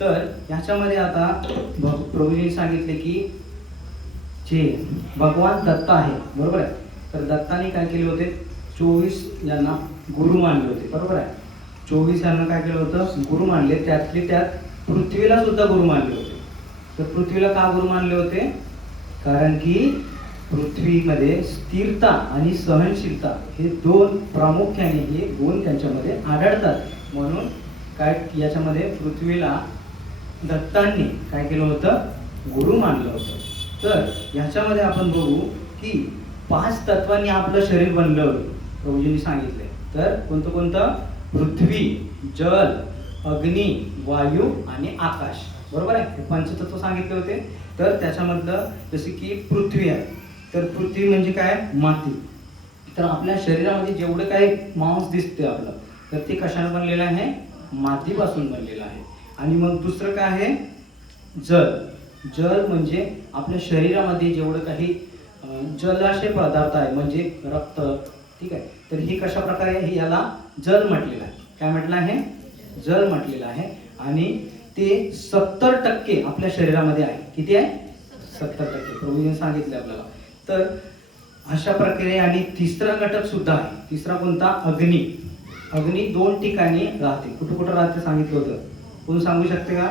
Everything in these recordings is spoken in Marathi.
तर ह्याच्यामध्ये आता प्रभूजींनी सांगितले की जे भगवान दत्त आहे, बरोबर आहे, तर दत्ताने काय केले होते, 24 यांना गुरु मानले होते, बरोबर आहे. 24 यांना काय केलं होतं, गुरु मानले. त्यातले त्यात पृथ्वीला सुद्धा गुरु मानले होते. तर पृथ्वीला का गुरु मानले होते, कारण की पृथ्वीमध्ये स्थिरता आणि सहनशीलता हे दोन प्रामुख्याने हे गुण त्यांच्यामध्ये आढळतात. म्हणून काय याच्यामध्ये पृथ्वीला दत्तांनी काय केलं होतं, गुरु मानलं होतं. तर ह्याच्यामध्ये आपण बघू की 5 तत्वांनी आपलं शरीर बनलं प्रभूजींनी सांगितले. तर कोणतं कोणतं, पृथ्वी, जल, अग्नी, वायू आणि आकाश, बरोबर आहे. हे पंचतत्व सांगितले होते. तर त्याच्यामधलं जसे की पृथ्वी आहे, तर पृथ्वी म्हणजे काय, माती. तर आपल्या शरीरामध्ये जेवढं काही मांस दिसते आपलं, तर ते कशाने बनलेलं आहे, मातीपासून बनलेलं आहे. आणि मग दुसरं काय आहे, जल. जल म्हणजे आपल्या शरीरामध्ये जेवढं काही जलाशय पदार्थ आहे, म्हणजे रक्त, ठीक आहे. तर हे कशा प्रकारे, हे याला जल म्हटलेलं आहे. काय म्हटलं आहे, जल म्हटलेलं आहे. आणि ते 70% आपल्या शरीरामध्ये आहे. किती आहे, 70%. प्रभूजीने सांगितले आपल्याला. तर अशा प्रकारे. आणि तिसरा घटक सुद्धा आहे. तिसरा कोणता, अग्नी. अग्नी 2 ठिकाणी राहते. कुठं कुठं राहते सांगितलं होतं, कोण सांगू शकते का?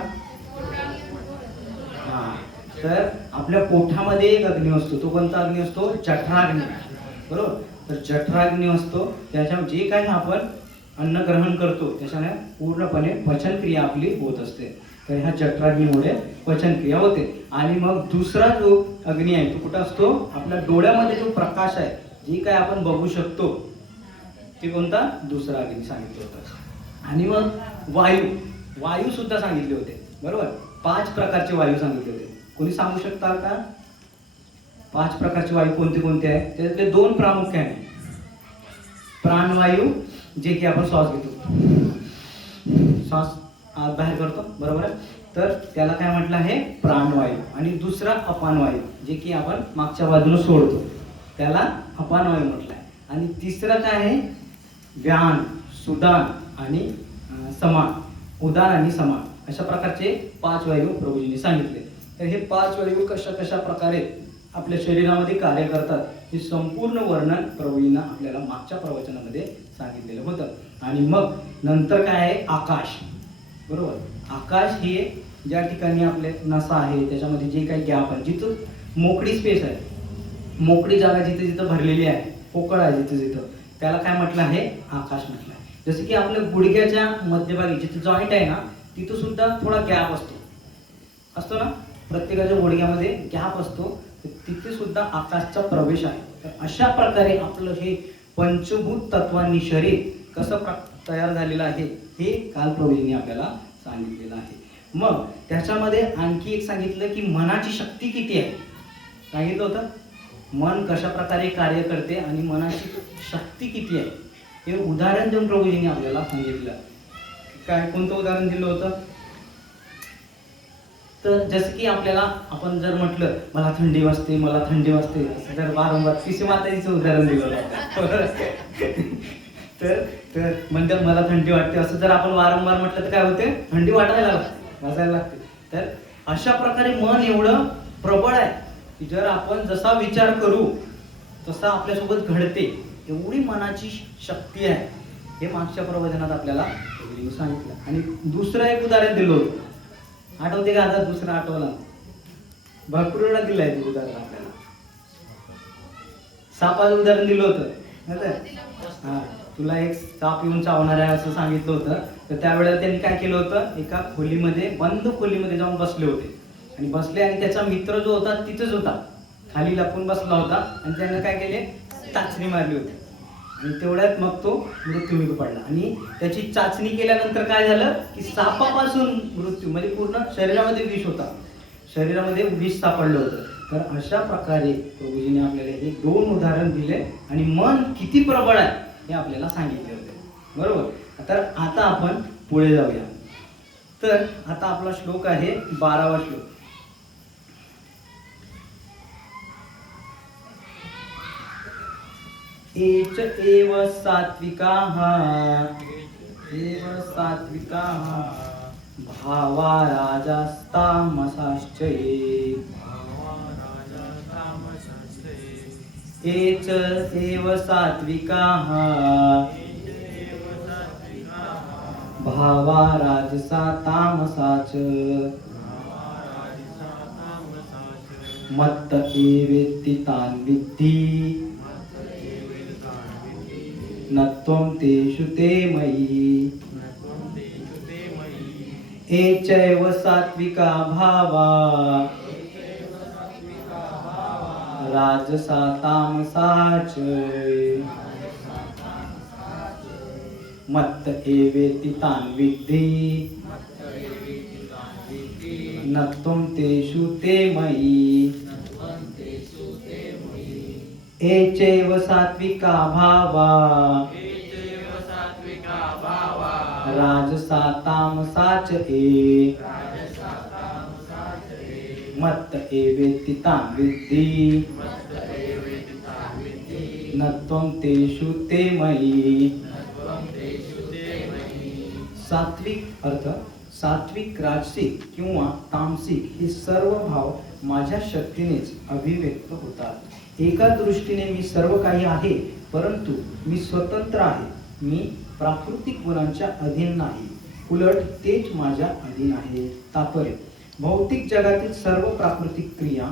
हा, तर आपल्या पोटामध्ये एक अग्नी असतो. तो कोणता अग्नी असतो, जठराग्नी, बरोबर. तर जठराग्नी असतो. त्याच्या जे काही आपण अन्न ग्रहण करतो त्याच्याने पूर्णपणे पचनक्रिया आपली होत असते. तर ह्या जठराग्नीमुळे पचनक्रिया होते. आणि मग दुसरा जो अग्नी आहे तो कुठं असतो, आपल्या डोळ्यामध्ये जो प्रकाश आहे, जे काय आपण बघू शकतो, ते कोणता, दुसरा अग्नी सांगितलं होतं. आणि मग वायू. वायू सुद्धा सांगितले होते, बरोबर. 5 प्रकारचे वायू सांगितले होते. कोणी सांगू शकता का, 5 प्रकारचे वायू कोणते कोणते आहेत? त्यातले 2 प्रामुख्याने. प्राणवायू, जे की आपण श्वास घेतो, श्वास आत बाहेर करतो, बरोबर आहे. तर त्याला काय म्हटलं आहे, प्राणवायू. आणि दुसरा अपानवायू, जे की आपण मागच्या बाजूला सोडतो, त्याला अपानवायू म्हटलं आहे. आणि तिसरा काय आहे, व्यान, सुदान आणि समान. उदान आणि समान, अशा प्रकारचे 5 वायू प्रभूजींनी सांगितले. तर हे 5 वायू कशा कशा प्रकारे आपल्या शरीरामध्ये कार्य करतात, हे संपूर्ण वर्णन प्रभूजींना आपल्याला मागच्या प्रवचनामध्ये सांगितलेलं होतं. आणि मग नंतर काय आहे, आकाश, बरोबर. आकाश हे ज्या ठिकाणी आपले नसा आहे, त्याच्यामध्ये जे काही गॅप आहे, जिथं मोकळी स्पेस आहे, मोकळी जागा जिथे जिथं भरलेली आहे, पोकळ आहे जिथं जिथं, त्याला काय म्हटलं आहे, आकाश म्हटलं आहे. जसं की आपल्या गुडघ्याच्या मध्यभागी जिथे जॉईंट आहे ना, तिथं सुद्धा थोडा गॅप असतो ना, प्रत्येकाच्या गुडघ्यामध्ये गॅप असतो. तिथे सुद्धा आकाशचा प्रवेश आहे. तर अशा प्रकारे आपलं हे पंचभूत तत्वांनी शरीर कसं तयार झालेलं आहे, हे काल प्रभूजींनी आपल्याला सांगितलेलं आहे. मग त्याच्यामध्ये आणखी एक सांगितलं की मनाची शक्ती किती आहे. सांगितलं होतं मन कशा प्रकारे कार्य करते आणि मनाची शक्ती किती आहे, हे उदाहरण देऊन प्रभूजींनी आपल्याला सांगितलं. काय, कोणतं उदाहरण दिलं होतं, तर जसं की आपल्याला आपण जर म्हटलं मला थंडी वाजते, मला थंडी वाजते, जर वारंवार पिसे माताजीचं उदाहरण दिलं तर म्हणतात मला थंडी वाटते, असं जर आपण वारंवार म्हटलं तर काय होते, थंडी वाजायला लागते. तर अशा प्रकारे मन एवढं प्रबळ आहे की जर आपण जसा विचार करू तसा आपल्यासोबत घडते, एवढी मनाची शक्ती आहे. हे मागच्या प्रवचनात आपल्याला सांगितलं. आणि दुसरं एक उदाहरण दिलं होतं, आठवते का? आता दुसरं आठवलं, भरपूर वेळा दिलंय ते उदाहरण आपल्याला. सापाचं उदाहरण दिलं होतं. हा, तुला एक साप येऊन चावणार आहे असं सांगितलं होतं. तर त्यावेळेला त्यांनी काय केलं होतं, एका खोलीमध्ये, बंद खोलीमध्ये जाऊन बसले होते. आणि बसले आणि त्याचा मित्र जो होता तिथंच होता, खाली लपून बसला होता. आणि त्यानं काय केले, चाचणी मारली होती. आणि तेवढ्यात मग तो मृत्यूमुखी पडला. आणि त्याची चाचणी केल्यानंतर काय झालं की सापापासून मृत्यू, म्हणजे पूर्ण शरीरामध्ये विष होता, शरीरामध्ये विष सापडलं होतं. तर अशा प्रकारे प्रभूजीने आपल्याला हे 2 उदाहरण दिले आणि मन किती प्रबळ आहे हे आपल्याला सांगितले होते, बरोबर. तर आता आपण पुढे जाऊया. तर आता आपला श्लोक आहे 12वा श्लोक. एच एव सात्विकाः भावा राजास्तामसाश्च ये एच एव सात्विकाः भावा राजसा तामसाच मत्त एवेत्ति तान् विद्धि न त्वं तेषु ते मयि एचैव सात्विका भावा राजसा तामसाच मत्त एवेति तान् विद्धि न त्वं तेषु ते मयि एचैव सात्विका भावा राजसा तामसाच ये मत्त एवेति तान् विद्धि न त्वं तेषु ते मयि। सात्विक अर्थ सात्विक, राजसिक किंवा तामसिक हे सर्व भाव माझ्या शक्तीनेच अभिव्यक्त होतात। एका दृष्टीने मी सर्व काही आहे, परंतु मी स्वतंत्र आहे। मी प्राकृतिक गुणांच्या अधीन नाही, उलट तेच माझ्या अधीन आहे। तात्पर्य: भौतिक जगातील सर्व प्राकृतिक क्रिया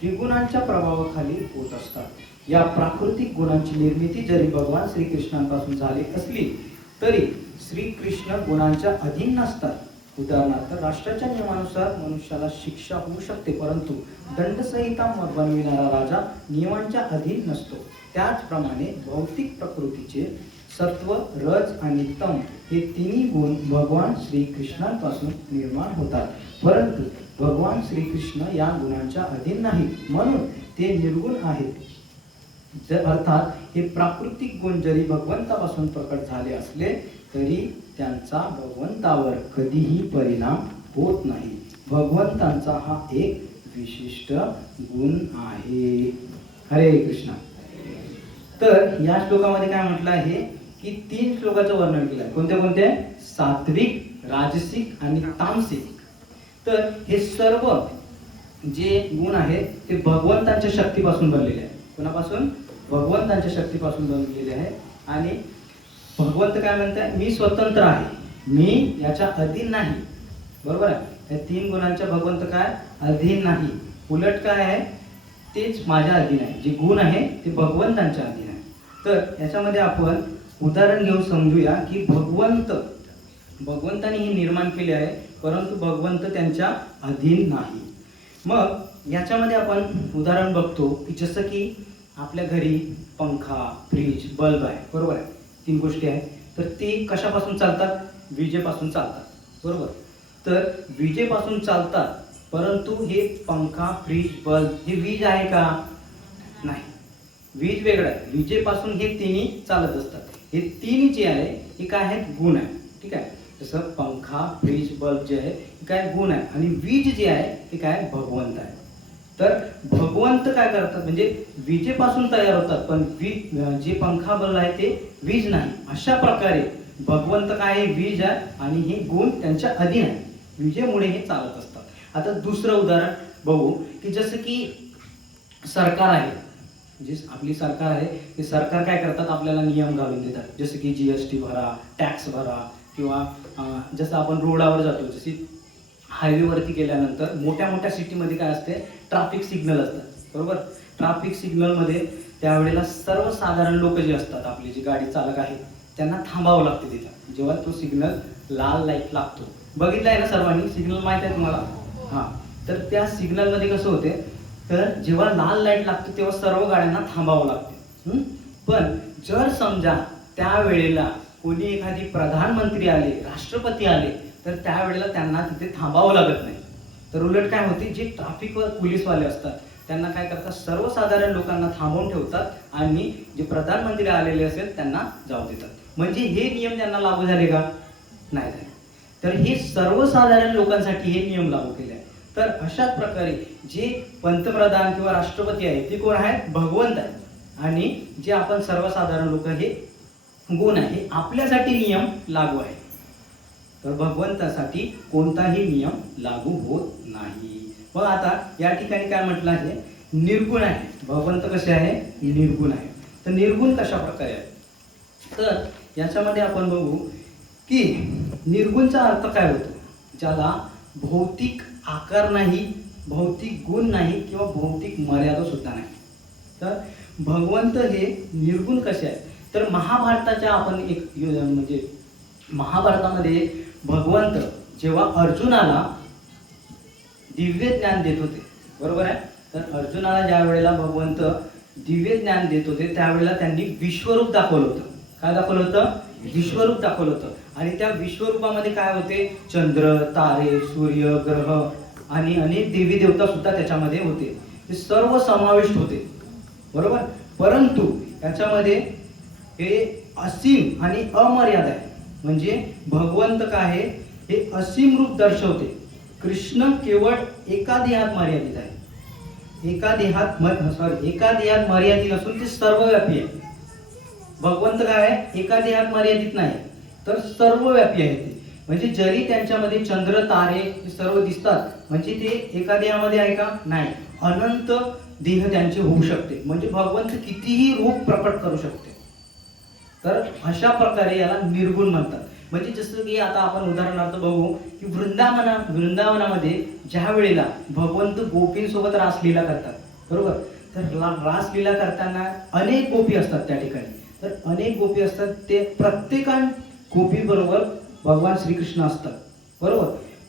त्रिगुणांच्या प्रभावाखाली होत असतात। या प्राकृतिक गुणांची निर्मिती जरी भगवान श्रीकृष्णांपासून झाली असली तरी श्रीकृष्ण गुणांच्या अधीन नसतात। उदाहरणार्थ, राष्ट्राच्या नियमानुसार मनुष्याला शिक्षा होऊ शकते, परंतु दंडसंहिता बनविणारा राजा नियमांच्या अधीन नसतो। त्याचप्रमाणे भौतिक प्रकृतीचे सत्व, रज आणि तम हे तिन्ही गुण भगवान श्रीकृष्णांपासून निर्माण होतात, परंतु भगवान श्रीकृष्ण या गुणांच्या अधीन नाहीत, म्हणून ते निर्गुण आहेत। अर्थात हे प्राकृतिक गुण जरी भगवंतापासून प्रकट झाले असले तरी त्यांचा भगवंतावर कधीही परिणाम होत नाही। भगवंतांचा हा एक विशिष्ट गुण आहे। हरे कृष्ण। तर या श्लोकामध्ये काय म्हटलं आहे की 3 श्लोकाचं वर्णन केलं आहे। कोणते कोणते? सात्विक, राजसिक आणि तामसिक। तर हे सर्व जे गुण आहेत ते भगवंतांच्या शक्तीपासून बनलेले आहेत। कोणापासून? भगवंतांच्या शक्तीपासून बनलेले आहे। आणि भगवंत काय म्हणतात? मी स्वतंत्र आहे, मी याच्या अधीन नाही। बरोबर आहे? या 3 गुणांच्या भगवंत काय अधीन नाही, उलट काय आहे तेच माझ्या अधीन आहे। जे गुण आहे ते भगवंतांच्या अधीन आहे। तर याच्यामध्ये आपण उदाहरण घेऊन समजूया की भगवंताने ही निर्माण केले आहे, परंतु भगवंत त्यांच्या अधीन नाही। मग याच्यामध्ये आपण उदाहरण बघतो की जसं की आपल्या घरी पंखा, फ्रीज, बल्ब आहे। बरोबर आहे? 3 गोष्टी आहेत। तर ते कशापासून चालतात? विजेपासून चालतात। बरोबर? तर विजेपासून चालतात, परंतु हे पंखा, फ्रीज, बल्ब हे वीज आहे का? नाही, वीज वेगळं आहे। विजेपासून हे तिन्ही चालत असतात। हे 3 जे आहे हे काय आहेत? गुण आहे। ठीक आहे? जसं पंखा, फ्रीज, बल्ब जे आहे हे काय गुण आहे, आणि वीज जे आहे ते काय भगवंत आहे। तर भगवंत काय करतात म्हणजे विजेपासून तयार होतात, पण जे पंखा, बल्ब आहे ते वीज नाही। अशा प्रकारे भगवंत काय आहे? वीज आहे, आणि हे गुण त्यांच्या अधीन आहे। विजेमुळे हे चालत असतात। आता दुसरं उदाहरण बघू की जसं की सरकार आहे, जी आपली सरकार आहे ते सरकार काय करतात? आपल्याला नियम घालून देतात, जसं की GST भरा, टॅक्स भरा, किंवा जसं आपण रोडावर जातो, जशी हायवेवरती गेल्यानंतर मोठ्या मोठ्या सिटीमध्ये काय असते? ट्रॅफिक सिग्नल असतात। बरोबर? ट्रॅफिक सिग्नलमध्ये त्यावेळेला सर्वसाधारण लोक जे असतात, आपली जी गाडी चालक आहेत, त्यांना थांबावं लागते तिथं जेव्हा तो सिग्नल लाल लाईट लागतो। बघितलं आहे ना सर्वांनी? सिग्नल माहित आहे तुम्हाला? हां। तर त्या सिग्नलमध्ये कसं होते, तर जेव्हा लाल लाईट लागते तेव्हा सर्व गाड्यांना थांबावं लागते। पण जर समजा त्यावेळेला कोणी एखादी प्रधानमंत्री आले, राष्ट्रपती आले, तर त्यावेळेला त्यांना तिथे थांबावं लागत नाही। तर उलट काय होते, जे ट्रॅफिकवर पोलीसवाले असतात त्यांना काय करतात? सर्वसाधारण लोकांना थांबवून ठेवतात, आणि जे प्रधानमंत्री आलेले असेल त्यांना जाऊ देतात। म्हणजे हे नियम त्यांना लागू झाले का? नाही झाले। तर हे सर्वसाधारण लोकांसाठी हे नियम लागू केले आहेत। तर अशाच प्रकारे जे पंतप्रधान किंवा राष्ट्रपती आहे ते कोण आहेत? भगवंत आहे, आणि जे आपण सर्वसाधारण लोक हे गुण आहे, आपल्यासाठी नियम लागू आहे। तर भगवंतासाठी कोणताही नियम लागू होत नाही. मग आता या ठिकाणी काय म्हटलं आहे, निर्गुण आहे. भगवंत कसे आहे, निर्गुण आहे. तर निर्गुण कशा प्रकारे आहे, तर याच्यामध्ये आपण बघू की निर्गुणचा अर्थ काय होतो, ज्याला भौतिक आकार नाही, भौतिक गुण नाही किंवा भौतिक मर्यादा सुद्धा नाही. तर भगवंत हे निर्गुण कसे आहेत, तर महाभारताच्या आपण एक म्हणजे महाभारतामध्ये भगवंत जेव्हा अर्जुनाला दिव्य ज्ञान देत होते, बरोबर आहे. तर अर्जुनाला ज्या वेळेला भगवंत दिव्य ज्ञान देत होते त्यावेळेला त्यांनी विश्वरूप दाखवलं होतं. काय दाखवलं होतं, विश्वरूप दाखवलं होतं. आणि त्या विश्वरूपामध्ये काय होते, चंद्र, तारे, सूर्य, ग्रह आणि अनेक देवी देवता सुद्धा त्याच्यामध्ये होते. ते सर्व समाविष्ट होते, बरोबर. परंतु याच्यामध्ये हे असीम आणि अमर्याद आहे. म्हणजे भगवंत काय आहे, हे असीम रूप दर्शवते. कृष्ण केवळ एका देहात मर्यादित आहे. एका देहात मर्यादित असून ते सर्वव्यापी आहे. भगवंत काय आहे, एका देहात मर्यादित नाही तर सर्वव्यापी आहे ते. म्हणजे जरी त्यांच्यामध्ये चंद्र, तारे सर्व दिसतात, म्हणजे ते एका देहामध्ये आहे का, नाही. अनंत देह त्यांचे होऊ शकते. म्हणजे भगवंत कितीही रूप प्रकट करू शकते. तर अशा प्रकारे याला निर्गुण म्हणतात. म्हणजे जसं की आता आपण उदाहरणार्थ बघू की वृंदावनामध्ये ज्या वेळेला भगवंत गोपींसोबत रासलीला करतात, बरोबर. तर रासलीला करताना अनेक गोपी असतात त्या ठिकाणी. तर अनेक गोपी असतात, ते प्रत्येका गोपी बरोबर भगवान श्रीकृष्ण असतात, बरोबर.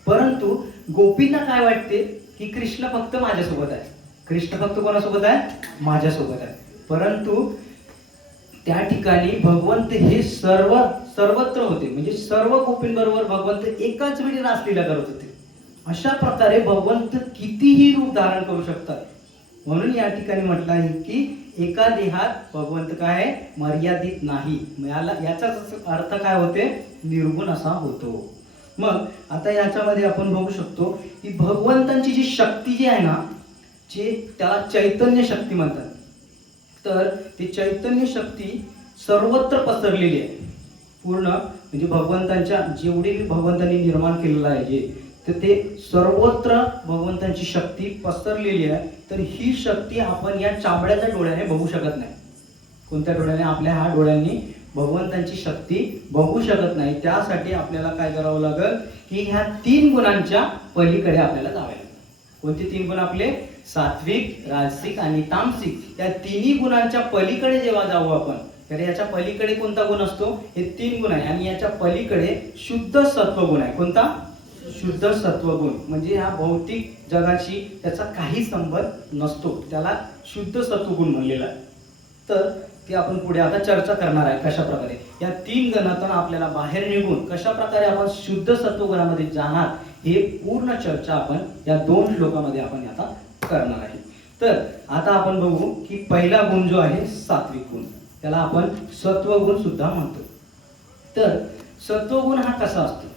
परंतु गोपींना काय वाटते की कृष्ण फक्त माझ्यासोबत आहे, कृष्ण फक्त कोणासोबत आहे, माझ्यासोबत आहे. परंतु त्या ठिकाणी भगवंत हे सर्वत्र होते. म्हणजे सर्व गोपींबरोबर भगवंत एकाच वेळी रासलीला करत होते. अशा प्रकारे भगवंत कितीही रूप धारण करू शकतात. म्हणून या ठिकाणी म्हटलं आहे की एका देहात भगवंत काय आहे, मर्यादित नाही. याचाच अर्थ काय होते, निर्गुण असा होतो. मग आता याच्यामध्ये आपण बघू शकतो की भगवंतांची जी शक्ती जी आहे ना, जे त्याला चैतन्य शक्ती म्हणतात. तर ती चैतन्य शक्ती सर्वत्र पसरलेली आहे. पूर्ण म्हणजे भगवंतांच्या जेवढे भगवंतांनी निर्माण केलेलं आहे जे, तर ते सर्वत्र भगवंतांची शक्ती पसरलेली आहे. तर ही शक्ती आपण या चामड्याच्या डोळ्याने बघू शकत नाही. कोणत्या डोळ्याने, आपल्या ह्या डोळ्यांनी भगवंतांची शक्ती बघू शकत नाही. त्यासाठी आपल्याला काय करावं लागेल की ह्या 3 गुणांच्या पलीकडे आपल्याला जावे लागेल. कोणते 3 गुण आपले, सात्विक, राजसिक आणि तामसिक. या तिन्ही गुणांच्या पलीकडे जेव्हा जाऊ आपण, तर याच्या पलीकडे कोणता गुण असतो, हे 3 गुण आहे. आणि याच्या पलीकडे शुद्ध सत्वगुण आहे. कोणता, शुद्ध सत्वगुण. म्हणजे हा भौतिक जगाशी त्याचा काही संबंध नसतो, त्याला शुद्ध सत्वगुण म्हणलेला आहे. तर ते आपण पुढे आता चर्चा करणार आहे कशा प्रकारे या 3 गुणातून आपल्याला बाहेर निघून कशा प्रकारे आपण शुद्ध सत्वगुणामध्ये जाणार, हे पूर्ण चर्चा आपण या 2 श्लोकामध्ये आपण आता करणार आहे. तर आता आपण बघू की पहिला गुण जो आहे सात्विक गुण, त्याला आपण सत्वगुण सुद्धा म्हणतो. तर सत्वगुण हा कसा असतो,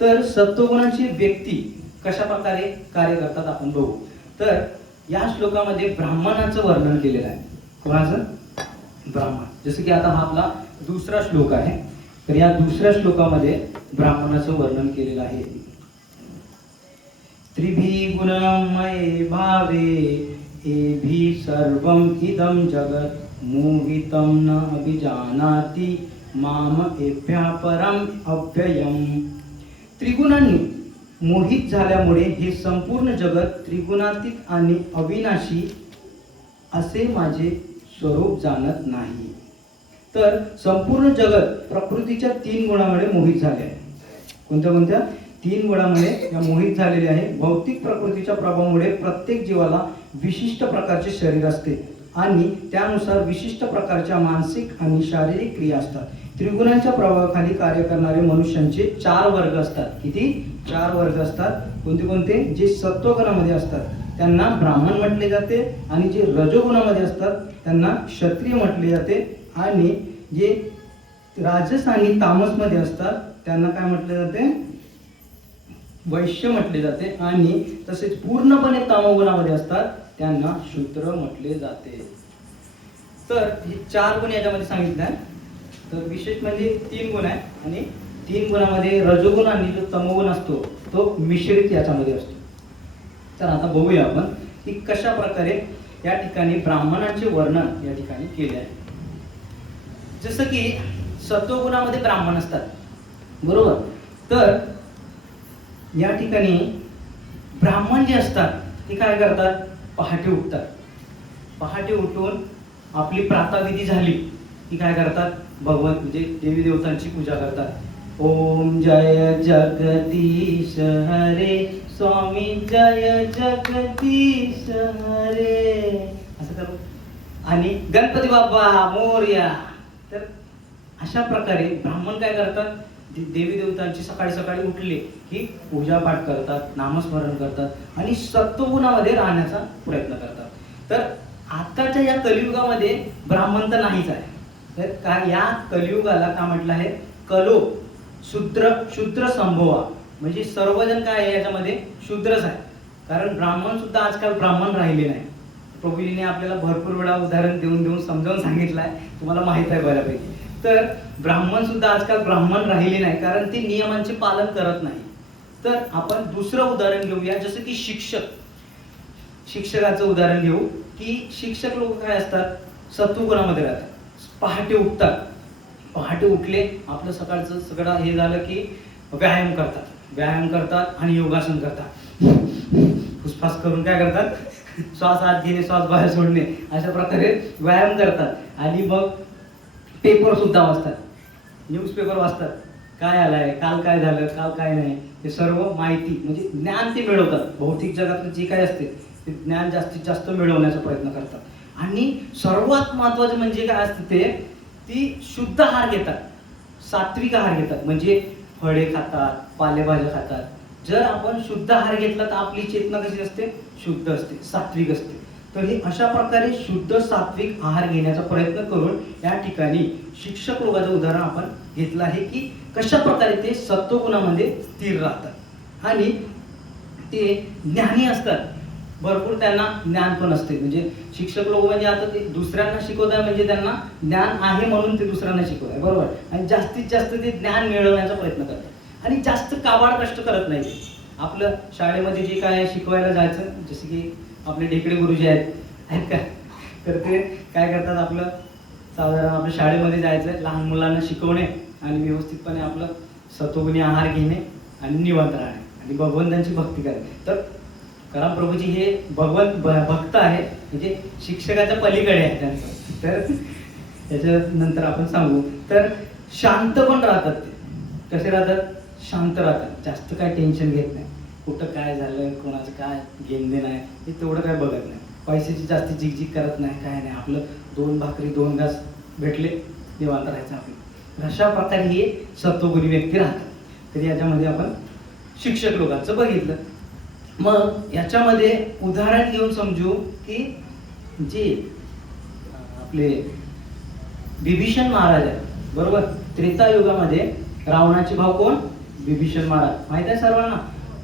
तर सत्वगुणाची व्यक्ती कशा प्रकारे कार्य करतात आपण बघू. तर या श्लोकामध्ये ब्राह्मणाचं वर्णन केलेलं आहे. कोणाचं, ब्राह्मण. जसं की आता हा आपला दुसरा श्लोक आहे. तर या दुसऱ्या श्लोकामध्ये ब्राह्मणाचं वर्णन केलेलं आहे. त्रिभी गुणमये भावे एभी सर्वम इदम जगत मोहितम न अभिजानाति माम एभ्या परम अव्ययम. त्रिगुणांनी मोहित झाल्यामुळे हे संपूर्ण जगत त्रिगुणातीत आणि अविनाशी असे माझे स्वरूप जाणत नाही. तर संपूर्ण जगत प्रकृतीच्या 3 गुणामुळे मोहित झाले आहे. कोणत्या 3 गुणामुळे या मोहित झालेले आहे. भौतिक प्रकृतीच्या प्रभावामुळे प्रत्येक जीवाला विशिष्ट प्रकारचे शरीर असते आणि त्यानुसार विशिष्ट प्रकारच्या मानसिक आणि शारीरिक क्रिया असतात. त्रिगुणांच्या प्रभावाखाली कार्य करणारे मनुष्यांचे 4 वर्ग असतात. किती, 4 वर्ग असतात. कोणते, जे सत्वगुणामध्ये असतात त्यांना ब्राह्मण म्हटले जाते, आणि जे रजोगुणामध्ये असतात त्यांना क्षत्रिय म्हटले जाते, आणि जे राजस आणि तामसमध्ये असतात त्यांना काय म्हटले जाते, वैश्य म्हटले जाते, आणि तसेच पूर्णपणे तामगुणामध्ये असतात त्यांना शूद्र म्हटले जाते. तर हे 4 गुण याच्यामध्ये सांगितले आहे. तर विशेष म्हणजे 3 गुण आहे आणि तीन गुणामध्ये रजोगुण आणि जो तमोगुण असतो तो मिश्रित याच्यामध्ये असतो. तर आता बघूया आपण की कशा प्रकारे या ठिकाणी ब्राह्मणांचे वर्णन या ठिकाणी केले आहे. जसं की सत्वगुणामध्ये ब्राह्मण असतात, बरोबर. तर या ठिकाणी ब्राह्मण जे असतात ते काय करतात, पहाटे उठतात. पहाटे उठून आपली प्रातःविधी झाली की काय करतात, भगवंत म्हणजे देवी देवतांची पूजा करतात. ओम जय जगदीश हरे स्वामी जय जगदीश हरे असं करू आणि गणपती बाप्पा मोरया. तर अशा प्रकारे ब्राह्मण काय करतात, देवी देवतांची सकाळी सकाळी उठले की पूजा पाठ करतात, नामस्मरण करतात आणि सत्वगुणामध्ये राहण्याचा प्रयत्न करतात. तर आताच्या या कलियुगामध्ये ब्राह्मण तर नाहीच आहे. तर का या कलियुगाला का म्हटलं आहे, कलो शूद्र संभवा, म्हणजे सर्वजण काय आहे याच्यामध्ये शूद्रच आहे. कारण ब्राह्मण सुद्धा आजकाल ब्राह्मण राहिले नाही. प्रभूजीने आपल्याला भरपूर वेळा उदाहरण देऊन देऊन समजावून सांगितलं आहे, तुम्हाला माहित आहे बऱ्यापैकी. तर ब्राह्मण सुद्धा आजकाल ब्राह्मण राहिले नाही कारण ते नियमांचे पालन करत नाही. तर आपण दुसरं उदाहरण घेऊया, जसं की शिक्षकाचं उदाहरण घेऊ की शिक्षक लोक काय असतात, सत्वगुणामध्ये राहतात. पहाटे उठतात, पहाटे उठले आपलं सकाळचं सगळं हे झालं की व्यायाम करतात आणि योगासन करतात. फुसफास करून काय करतात, श्वास आत घेणे श्वास बाहेर सोडणे अशा प्रकारे व्यायाम करतात आणि मग पेपर सुद्धा वाचतात, न्यूजपेपर वाचतात. काय आलाय, काल काय झालं, काल काय नाही, हे सर्व माहिती म्हणजे ज्ञान ते मिळवतात. भौतिक जगातलं जे काय असते ते ज्ञान जास्तीत जास्त मिळवण्याचा प्रयत्न करतात. आणि सर्वात महत्वाचं म्हणजे काय असतं ते, ती शुद्ध आहार घेतात, सात्विक आहार घेतात. म्हणजे फळे खातात, पालेभाज्या खातात. जर आपण शुद्ध आहार घेतला तर आपली चेतना कशी असते, शुद्ध असते, सात्विक असते. तर हे अशा प्रकारे शुद्ध सात्विक आहार घेण्याचा प्रयत्न करून या ठिकाणी शिक्षक लोकांचं उदाहरण आपण घेतलं आहे की कशा प्रकारे ते सत्वगुणामध्ये स्थिर राहतात आणि ते ज्ञानी असतात. भरपूर त्यांना ज्ञान पण असते. म्हणजे शिक्षक लोक म्हणजे आता ते दुसऱ्यांना शिकवत आहे म्हणजे त्यांना ज्ञान आहे म्हणून ते दुसऱ्यांना शिकवत आहे, बरोबर. आणि जास्तीत जास्त ते ज्ञान मिळवण्याचा प्रयत्न करतात आणि जास्त काबाड कष्ट करत नाही. आपलं शाळेमध्ये जे काय शिकवायला जायचं, जसे की आपले ढेकळे गुरुजी आहेत का, तर ते काय करतात, आपलं साधारण आपल्या शाळेमध्ये जायचं, लहान मुलांना शिकवणे आणि व्यवस्थितपणे आपलं सत्वगुणी आहार घेणे आणि निवांत राहणे आणि भगवंतांची भक्ती करणे. तर कारण प्रभूजी हे भक्त आहे, म्हणजे शिक्षकाच्या पलीकडे आहे त्यांचं. तर त्याच्यानंतर आपण सांगू तर शांत पण राहतात. ते कसे राहतात, शांत राहतात, जास्त काय टेन्शन घेत नाही. कुठं काय झालं, कोणाचं काय घेणं देणं आहे हे तेवढं काय बघत नाही. पैशाची जास्त झिकझिक करत नाही, काय नाही. आपलं 2 भाकरी 2 घास भेटले निवांत राहायचं आपलं. अशा प्रकारे हे सत्वगुणी व्यक्ती राहतात. तर याच्यामध्ये आपण शिक्षक लोकांचं बघितलं. मग याच्यामध्ये उदाहरण घेऊन समजू की जे आपले विभीषण महाराज आहेत, बरोबर. त्रेतायुगामध्ये रावणाचे भाऊ कोण, विभीषण महाराज, माहित आहे सर्वांना.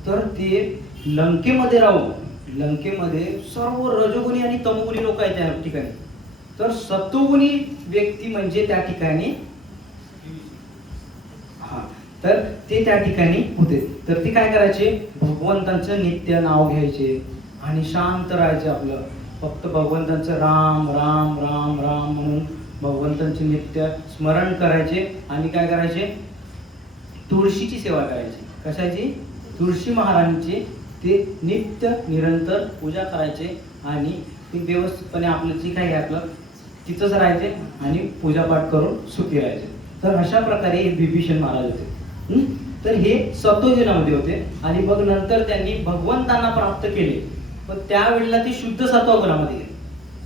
तर ते लंकेमध्ये राहून लंकेमध्ये सर्व रजोगुणी आणि तमोगुणी लोक आहेत त्या ठिकाणी. तर सत्वगुणी व्यक्ती म्हणजे त्या ठिकाणी तर ते त्या ठिकाणी होते. तर ते काय करायचे, भगवंतांचं नित्य नाव घ्यायचे आणि शांत राहायचे. आपलं फक्त भगवंतांचं राम राम राम राम म्हणून भगवंतांचे नित्य स्मरण करायचे आणि काय करायचे, तुळशीची सेवा करायची. कशाची, तुळशी महाराणीची ते नित्य निरंतर पूजा करायचे आणि ते व्यवस्थितपणे आपलं जे काही आपलं तिथंच राहायचे आणि पूजापाठ करून सुखी राहायचे. तर अशा प्रकारे हे विभीषण महाराज होते. तर हे सत्वगुणामध्ये होते आणि मग नंतर त्यांनी भगवंतांना प्राप्त केले, पण त्यावेळेला ते शुद्ध सत्वगुणामध्ये गेले.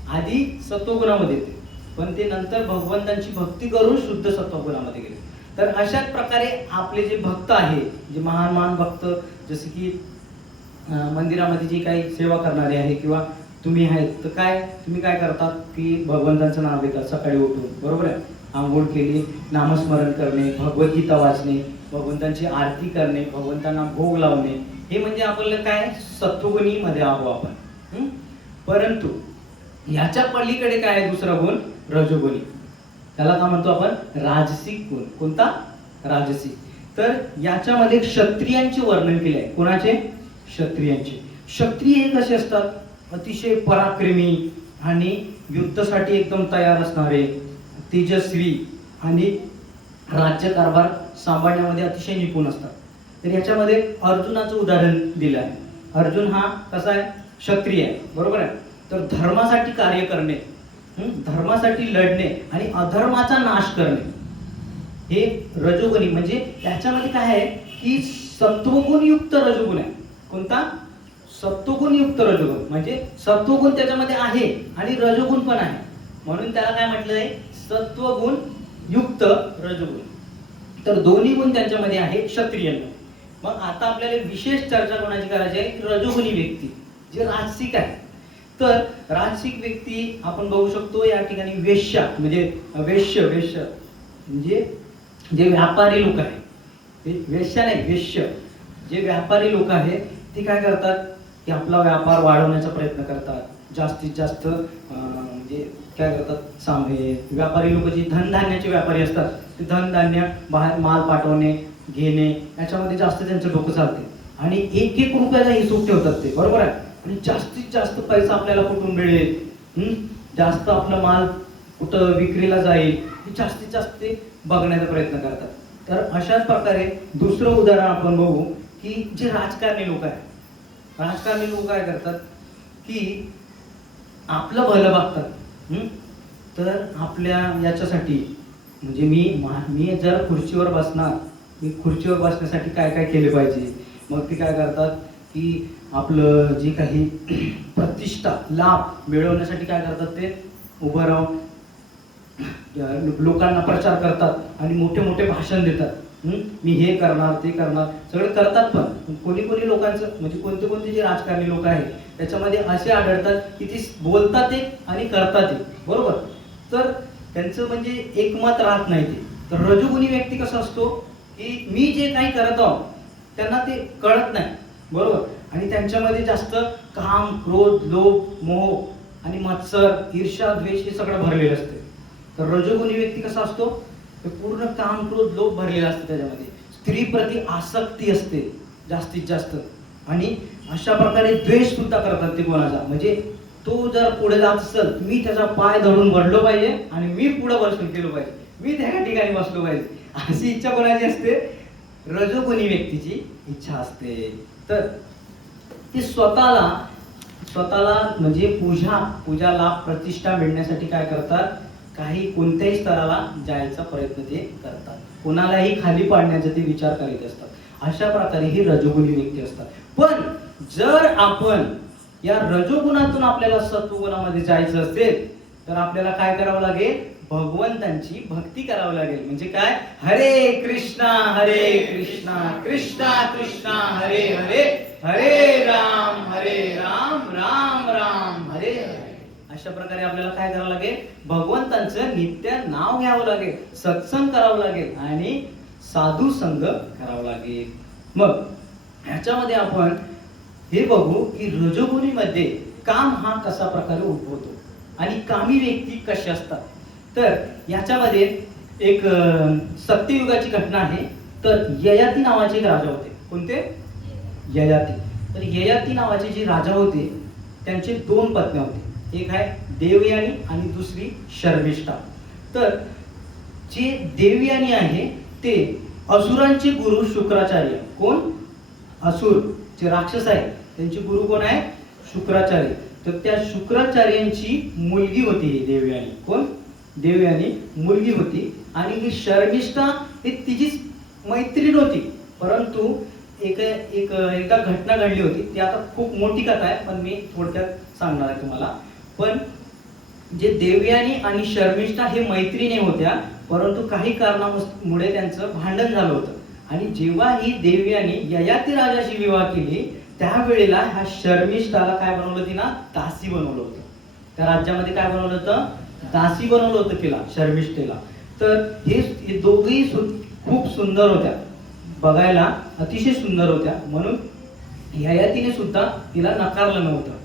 आधी सत्वगुणामध्ये होते पण ते नंतर भगवंतांची भक्ती करून शुद्ध सत्वगुणामध्ये गेले. तर अशाच प्रकारे आपले जे भक्त आहे, जे महान महान भक्त, जसे की मंदिरामध्ये जी काही सेवा करणारे आहे किंवा तुम्ही आहेत, तर काय तुम्ही काय करतात की भगवंतांचं नाव घेतात सकाळी उठून, बरोबर आहे. आंघोळ केली, नामस्मरण करणे, भगवद्गीता वाचणे, भगवंतांची आरती करणे, भगवंतांना भोग लावणे, हे म्हणजे आपल्याला काय सत्वगुणी मध्ये आहो आपण. परंतु याच्या पलीकडे काय आहे दुसरा गुण, रजोगुणी. त्याला काय म्हणतो आपण, राजसिक गुण. कोणता, राजसिक. तर याच्यामध्ये क्षत्रियांचे वर्णन केले आहे. कोणाचे? क्षत्रियांचे. क्षत्रिय हे कसे असतात? अतिशय पराक्रमी आणि युद्धासाठी एकदम तयार असणारे, तेजस्वी आणि राज्यकारभार सांभाळण्यामध्ये अतिशय निपुण असतात. तर याच्यामध्ये अर्जुनाचं उदाहरण दिलं आहे. अर्जुन हा कसा आहे? क्षत्रिय आहे, बरोबर आहे. तर धर्मासाठी कार्य करणे, धर्मासाठी लढणे आणि अधर्माचा नाश करणे हे रजोगुणी. म्हणजे त्याच्यामध्ये काय आहे की सत्वगुणयुक्त रजोगुण आहे. कोणता? सत्वगुणयुक्त रजोगुण. म्हणजे सत्वगुण त्याच्यामध्ये आहे आणि रजोगुण पण आहे, म्हणून त्याला काय म्हटलं आहे? सत्वगुण युक्त रजोगुण. तर दोन्ही गुण त्यांच्यामध्ये आहे क्षत्रियांना. मग आता आपल्याला विशेष चर्चा कोणाची करायची आहे? रजोगुणी व्यक्ती जे राजसिक आहे. तर राजसिक व्यक्ती आपण बघू शकतो या ठिकाणी वेश्या, म्हणजे वेश्य म्हणजे जे व्यापारी लोक आहे, वेश्या नाही वेश्य, जे व्यापारी लोक आहेत ते काय करतात की आपला व्यापार वाढवण्याचा प्रयत्न करतात. जास्तीत जास्त म्हणजे काय करतात, व्यापारी लोक जे धनधान्याचे व्यापारी असतात ते धनधान्य बाहेर माल पाठवणे घेणे याच्यामध्ये जास्त त्यांचं डोकं चालते आणि एक एक रुपयाचा हिशोब ठेवतात ते, बरोबर आहे. आणि जास्तीत जास्त पैसा आपल्याला कुठून मिळेल, जास्त आपला माल कुठं विक्रीला जाईल हे जास्तीत जास्त ते बघण्याचा प्रयत्न करतात. तर अशाच प्रकारे दुसरं उदाहरण आपण बघू की जे राजकारणी लोक आहेत. राजकारणी लोक काय करतात की आपलं भलं बघतात. तर आपल्या याच्यासाठी म्हणजे मी जर खुर्चीवर बसणार, मी खुर्चीवर बसण्यासाठी काय काय केले पाहिजे. मग ते काय करतात की आपलं जे काही प्रतिष्ठा लाभ मिळवण्यासाठी काय करतात, ते उभं राहून लोकांना प्रचार करतात आणि मोठे मोठे भाषण देतात. मी हे करणार ते करणार सगळं करतात. पण कोणी कोणी लोकांचं म्हणजे कोणते कोणते जे राजकारणी लोक आहेत त्याच्यामध्ये असे आढळतात की ते बोलतात एक आणि करतात एक, बरोबर. तर त्यांचं म्हणजे एकमत राहत नाही ते. तर रजोगुणी व्यक्ती कसा असतो की मी जे काही करत आहो त्यांना ते कळत नाही, बरोबर. आणि त्यांच्यामध्ये जास्त काम, क्रोध, लोभ, मोह आणि मत्सर, ईर्ष्या, द्वेष हे सगळं भरलेलं असते. तर रजोगुणी व्यक्ती कसा असतो? ते पूर्ण काम, क्रोध, लोभ भरलेला असतो. त्याच्यामध्ये स्त्रीप्रती आसक्ती असते जास्तीत जास्त आणि अशा प्रकारे द्वेष सुद्धा करतात ते कोणाचा. म्हणजे तो जर पुढे जात असेल मी त्याचा पाय धरून वडलो पाहिजे आणि मी पुढे बसून केलं पाहिजे, मी त्या ठिकाणी बसलो पाहिजे, अशी इच्छा कोणाची असते? रजोगुणी व्यक्तीची इच्छा असते. तर ते स्वतःला म्हणजे पूजा लाभ प्रतिष्ठा मिळण्यासाठी काय करतात, काही कोणत्याही स्तराला जायचा प्रयत्न ते करतात, कोणालाही खाली पाडण्याचा ते विचार करीत असतात. अशा प्रकारे ही रजोगुणी व्यक्ती असतात. पण जर आपण या रजोगुणातून आपल्याला सत्वगुणामध्ये जायचं असेल तर आपल्याला काय करावं लागेल? भगवंतांची भक्ती करावी लागेल. म्हणजे काय? हरे कृष्णा कृष्णा कृष्णा हरे हरे, हरे राम राम राम हरे हरे. अशा प्रकारे आपल्याला काय करावं लागेल? भगवंतांचं नित्य नाव घ्यावं लागेल, सत्संग करावं लागेल आणि साधू संग करावं लागेल. मग ह्याच्यामध्ये आपण हे बघू की रजोगुणीमध्ये काम हा कसा प्रकारे उद्भवतो आणि कामी व्यक्ती कशा असतात. तर याच्यामध्ये एक सत्ययुगाची घटना आहे. तर ययाती नावाचे एक राजा होते. कोणते? ययाती. तर ययाती नावाचे जे राजा होते त्यांचे दोन पत्न्या होते. एक आहे देवयानी आणि दुसरी शर्मिष्ठा. तर जे देवयानी आहे ते असुरांचे गुरु शुक्राचार्य. कोण? असुर जे राक्षस आहे त्यांचे गुरु कोण आहे? शुक्राचार्य. तर त्या शुक्राचार्यांची मुलगी होती ही देवयानी. कोण? देवयानी मुलगी होती. आणि ही शर्मिष्ठा ही तिचीच मैत्रीण होती. परंतु एकदा घटना घडली होती. ती आता खूप मोठी कथा आहे पण मी थोडक्यात सांगणार आहे तुम्हाला. पण जे देवयानी आणि शर्मिष्ठा हे मैत्रिणी होत्या, परंतु काही कारणामुळे त्यांचं भांडण झालं होतं. आणि जेव्हा ही देवयानी ययाती राजाशी विवाह केली त्यावेळेला ह्या शर्मिष्ठाला काय बनवलं? तिला दासी बनवलं होतं. त्या राज्यामध्ये काय बनवलं होतं? दासी बनवलं होतं तिला, शर्मिष्ठेला. तर हे दोघेही खूप सुंदर होत्या, बघायला अतिशय सुंदर होत्या. म्हणून ययातीने सुद्धा तिला नकारलं नव्हतं,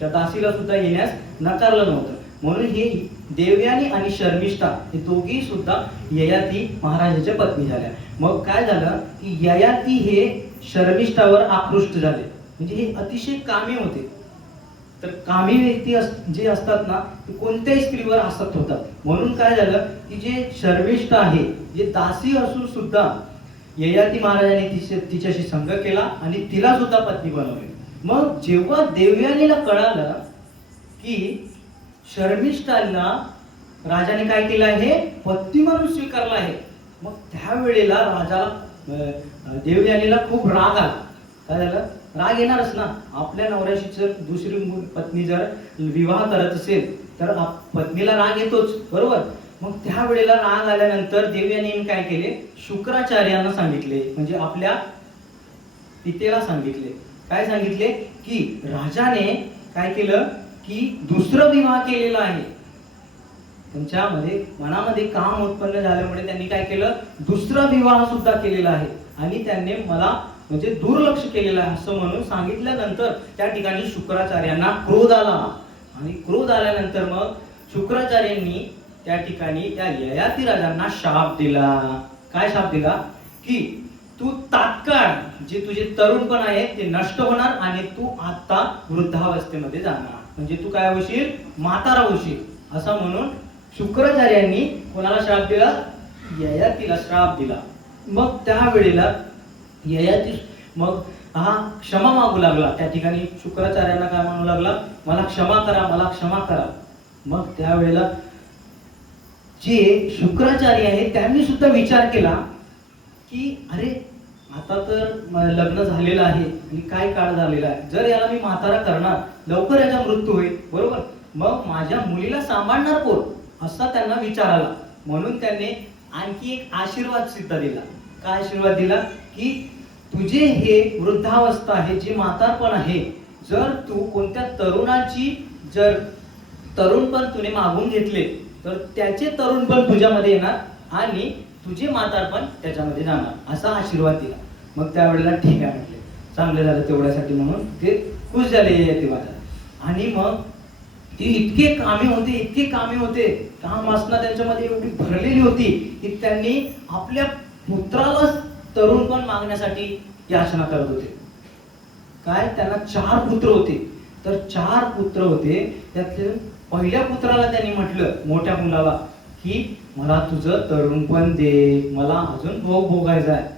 त्या दासीला सुद्धा येण्यास नकारलं नव्हतं. म्हणून हे देवयानी आणि शर्मिष्ठा हे दोघी सुद्धा ययाती महाराजाच्या पत्नी झाल्या. मग काय झालं की ययाती हे शर्मिष्ठावर आकृष्ट झाले, म्हणजे हे अतिशय कामी होते. तर कामी व्यक्ती जे असतात ना ते कोणत्याही स्त्रीवर आसक्त होतात. म्हणून काय झालं की जे शर्मिष्ठ आहे, जे दासी असून सुद्धा ययाती महाराजांनी तिच्याशी संग केला आणि तिला सुद्धा पत्नी बनवली. मग जेव्हा देवयानीला कळालं की शर्मिष्ठाला राजाने काय केलं आहे, पत्नी म्हणून स्वीकारलं आहे, मग त्यावेळेला राजाला देवयानीला खूप राग आला. काय झालं, राग येणारच ना. आपल्या नवऱ्याशी जर दुसरी पत्नी जर विवाह करत असेल तर पत्नीला राग येतोच, बरोबर. मग त्यावेळेला राग आल्यानंतर देवयानीने काय केले, शुक्राचार्यांना सांगितले, म्हणजे आपल्या पितेला सांगितले. काय सांगितले की राजाने काय केलं की दुसरं विवाह केलेला आहे. त्यांच्यामध्ये मनामध्ये काम उत्पन्न झाल्यामुळे त्यांनी काय केलं, दुसरा विवाह सुद्धा केलेला आहे आणि त्यांनी मला म्हणजे दुर्लक्ष केलेलं आहे असं म्हणून सांगितल्यानंतर त्या ठिकाणी शुक्राचार्यांना क्रोध आला. आणि क्रोध आल्यानंतर मग शुक्राचार्यांनी त्या ठिकाणी त्या ययाती राजांना शाप दिला. काय शाप दिला की तू तात्काळ जे तुझे तरुणपण आहे ते नष्ट होणार आणि तू आता वृद्धावस्थेमध्ये जाणार, म्हणजे तू काय होशील, म्हातारा होशील असं म्हणून शुक्राचार्यांनी कोणाला श्राप दिला, ययातीला श्राप दिला. मग त्यावेळेला ययाती मग हा क्षमा मागू लागला. त्या ठिकाणी शुक्राचार्यांना काय म्हणू लागला, मला क्षमा करा, मला क्षमा करा. मग त्यावेळेला जे शुक्राचार्य आहेत त्यांनी सुद्धा विचार केला की अरे आता तर लग्न झालेलं आहे आणि काय काळ झालेला आहे, जर याला मी म्हातारा करणार लवकर याचा मृत्यू होईल, बरोबर. मग माझ्या मुलीला सांभाळणार कोण, असा त्यांना विचार आला. म्हणून त्यांनी आणखी एक आशीर्वाद सिद्ध दिला. काय आशीर्वाद दिला की तुझे हे वृद्धावस्था आहे, जे म्हातारपण आहे, जर तू कोणत्या तरुणाची जर तरुणपण तुने मागून घेतले तर त्याचे तरुणपण तुझ्यामध्ये येणार आणि तुझे म्हातारपण त्याच्यामध्ये जाणार, असा आशीर्वाद दिला. मग त्यावेळेला ठीक आहे म्हटले, चांगलं झालं तेवढ्यासाठी, म्हणून ते खुश झाले ययाती महाराज. आणि मग ते इतके कामी होते, काम वासना त्यांच्यामध्ये एवढी भरलेली होती की त्यांनी आपल्या पुत्राला तरुणपण मागण्यासाठी याचना करत होते. काय, त्यांना 4 पुत्र होते. तर 4 पुत्र होते, त्यातले पहिल्या पुत्राला त्यांनी म्हटलं, मोठ्या मुलाला, की मला तुझं तरुणपण दे, मला अजून भोग भोगायचा आहे.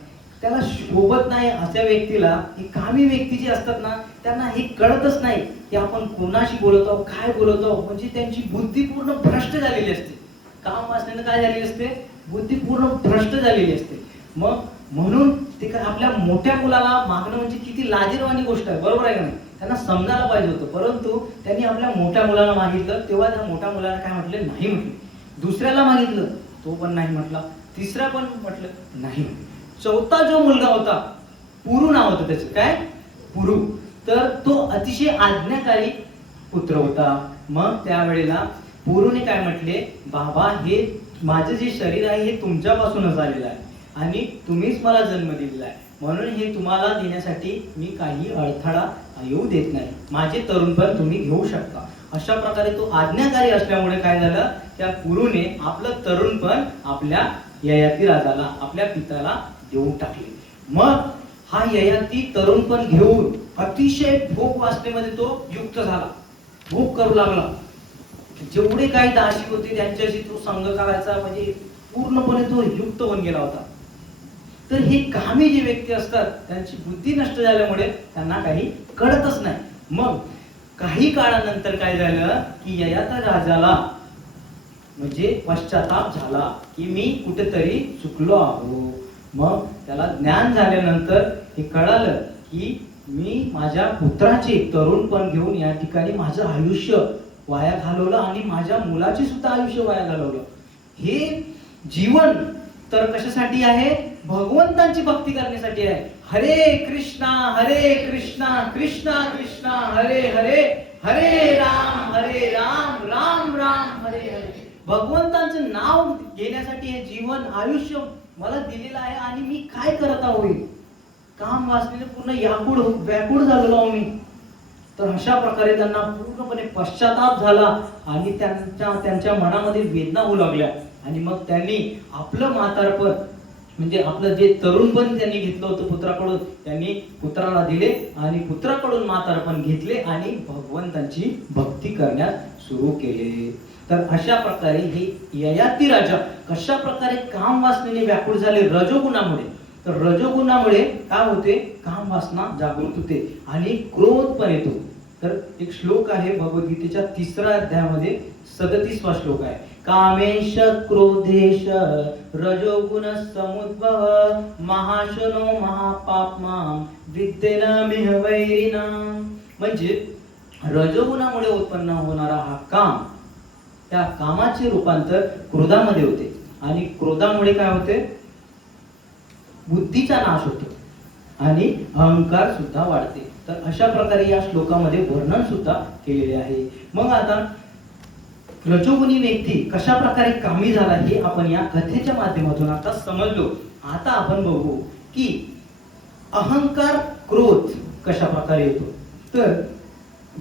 त्याला शोभत नाही अशा व्यक्तीला, ही कामी व्यक्ती जी असतात ना त्यांना हे कळतच नाही की आपण कोणाशी बोलतो, काय बोलतो, म्हणजे त्यांची बुद्धी पूर्ण भ्रष्ट झालेली असते. काम वासनेनं काय झालेली असते, बुद्धी पूर्ण भ्रष्ट झालेली असते. मग म्हणून ते काय आपल्या मोठ्या मुलाला मागणं म्हणजे किती लाजिरवाणी गोष्ट आहे, बरोबर आहे का नाही. त्यांना समजायला पाहिजे होतं, परंतु त्यांनी आपल्या मोठ्या मुलाला मागितलं तेव्हा त्या मोठ्या मुलाला काय म्हटले, नाही म्हटले. दुसऱ्याला मागितलं तो पण नाही म्हटला, तिसरा पण म्हटलं नाही. चौथा जो मुलगा होता, पुरू नाव होतं त्याचं, काय पुरू, तर तो अतिशय आज्ञाकारी पुत्र होता. मग त्यावेळेला पुरूने काय म्हटले, बाबा हे माझं जे शरीर आहे हे तुमच्यापासूनच आलेलं आहे आणि तुम्हीच मला जन्म दिलेला आहे, म्हणून हे तुम्हाला देण्यासाठी मी काही अडथळा येऊ देत नाही, माझे तरुणपण तुम्ही घेऊ शकता. अशा प्रकारे तो आज्ञाकारी असल्यामुळे काय झालं, त्या पुरूने आपलं तरुणपण आपल्या ययाती राजाला, आपल्या पित्याला देऊन टाकले. मग हा ययाती तरुणपण घेऊन अतिशय भोग वासनेमध्ये तो युक्त झाला, भोग करू लागला. जेवढे काही दासी होते त्यांच्याशी तो संग करायचा, म्हणजे पूर्णपणे तो युक्त होऊन गेला होता. तर हे कामी जे व्यक्ती असतात त्यांची बुद्धी नष्ट झाल्यामुळे त्यांना काही कळतच नाही. मग काही काळानंतर काय झालं की ययाती राजाला म्हणजे पश्चाताप झाला की मी कुठेतरी चुकलो आहो. मग त्याला ज्ञान झाल्यानंतर हे कळालं की मी माझ्या पुत्राचे तरुणपण घेऊन या ठिकाणी माझं आयुष्य वाया घालवलं आणि माझ्या मुलाचे सुद्धा आयुष्य वाया घालवलं. हे जीवन तर कशासाठी आहे, भगवंतांची भक्ती करण्यासाठी आहे. हरे कृष्णा कृष्णा कृष्णा हरे हरे, हरे राम राम राम हरे हरे. भगवंतांचं नाव घेण्यासाठी हे जीवन आयुष्य मला दिलेलं आहे आणि मी काय करत आहोत, काम वासनेने पूर्ण व्याकुळ झालेलो आहो मी. तर अशा प्रकारे त्यांना पूर्णपणे पश्चाताप झाला आणि त्यांच्या मनामध्ये वेदना होऊ लागल्या आणि मग त्यांनी आपलं म्हातारपण म्हणजे आपलं जे तरुणपण त्यांनी घेतलं होतं पुत्राकडून, त्यांनी पुत्राला दिले आणि पुत्राकडून म्हातारपण घेतले आणि भगवंतांची भक्ती करण्यास सुरू केले. तर अशा प्रकारे हे ययाती राजा कशा प्रकारे काम वासनेने व्याकुळ झाले रजोगुणामुळे. तर रजोगुणामुळे काय होते, काम वासना जागृत होते आणि क्रोध पण येतो. तर एक श्लोक आहे भगवद्गीतेच्या 3ऱ्या अध्यायामध्ये 37वा श्लोक आहे. कामेश क्रोधेश रजोगुण समुद्भव महाशनो महापाप्मा विद्येन मिहवैरिना. म्हणजे रजोगुणामुळे उत्पन्न होणारा हा काम, त्या कामाचे रूपांतर क्रोधामध्ये होते आणि क्रोधामुळे काय होते, बुद्धीचा नाश होतो आणि अहंकार सुद्धा वाढते. तर अशा प्रकारे या श्लोकामध्ये वर्णन सुद्धा केलेले आहे. मग आता रजोगुणी व्यक्ती कशा प्रकारे कामी झाला हे आपण या कथेच्या माध्यमातून आता समजलो. आता आपण बघू की अहंकार क्रोध कशा प्रकारे येतो. तर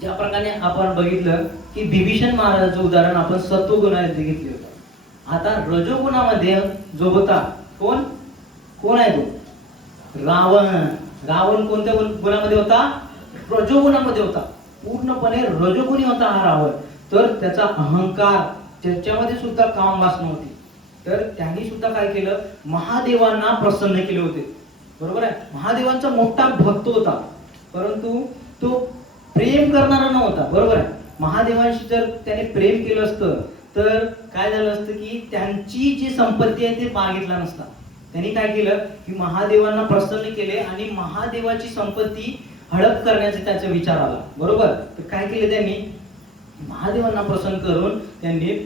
ज्या प्रकारे आपण बघितलं की बिभीषण महाराजाचं उदाहरण आपण सत्वगुणामध्ये घेतले होतं. आता रजोगुणामध्ये जो होता कोण आहे तो, रावण. रावण कोणत्या गुणामध्ये होता, रजोगुणामध्ये होता. पूर्णपणे रजोगुणी होता हा रावण. तर त्याचा अहंकार, त्याच्यामध्ये सुद्धा काम वासना होती. तर त्यांनी सुद्धा काय केलं, महादेवांना प्रसन्न केले होते. बरोबर आहे, महादेवांचा मोठा भक्त होता, परंतु तो प्रेम करणारा नव्हता. बरोबर आहे, महादेवांशी जर त्याने प्रेम केलं असतं तर काय झालं असतं की त्यांची जी संपत्ती आहे ते मागितला नसता. त्यांनी काय केलं की महादेवांना प्रसन्न केले आणि महादेवाची संपत्ती हडप करण्याचा त्याचा विचार आला. बरोबर, तर काय केलं त्यांनी, महादेवांना प्रसन्न करून त्यांनी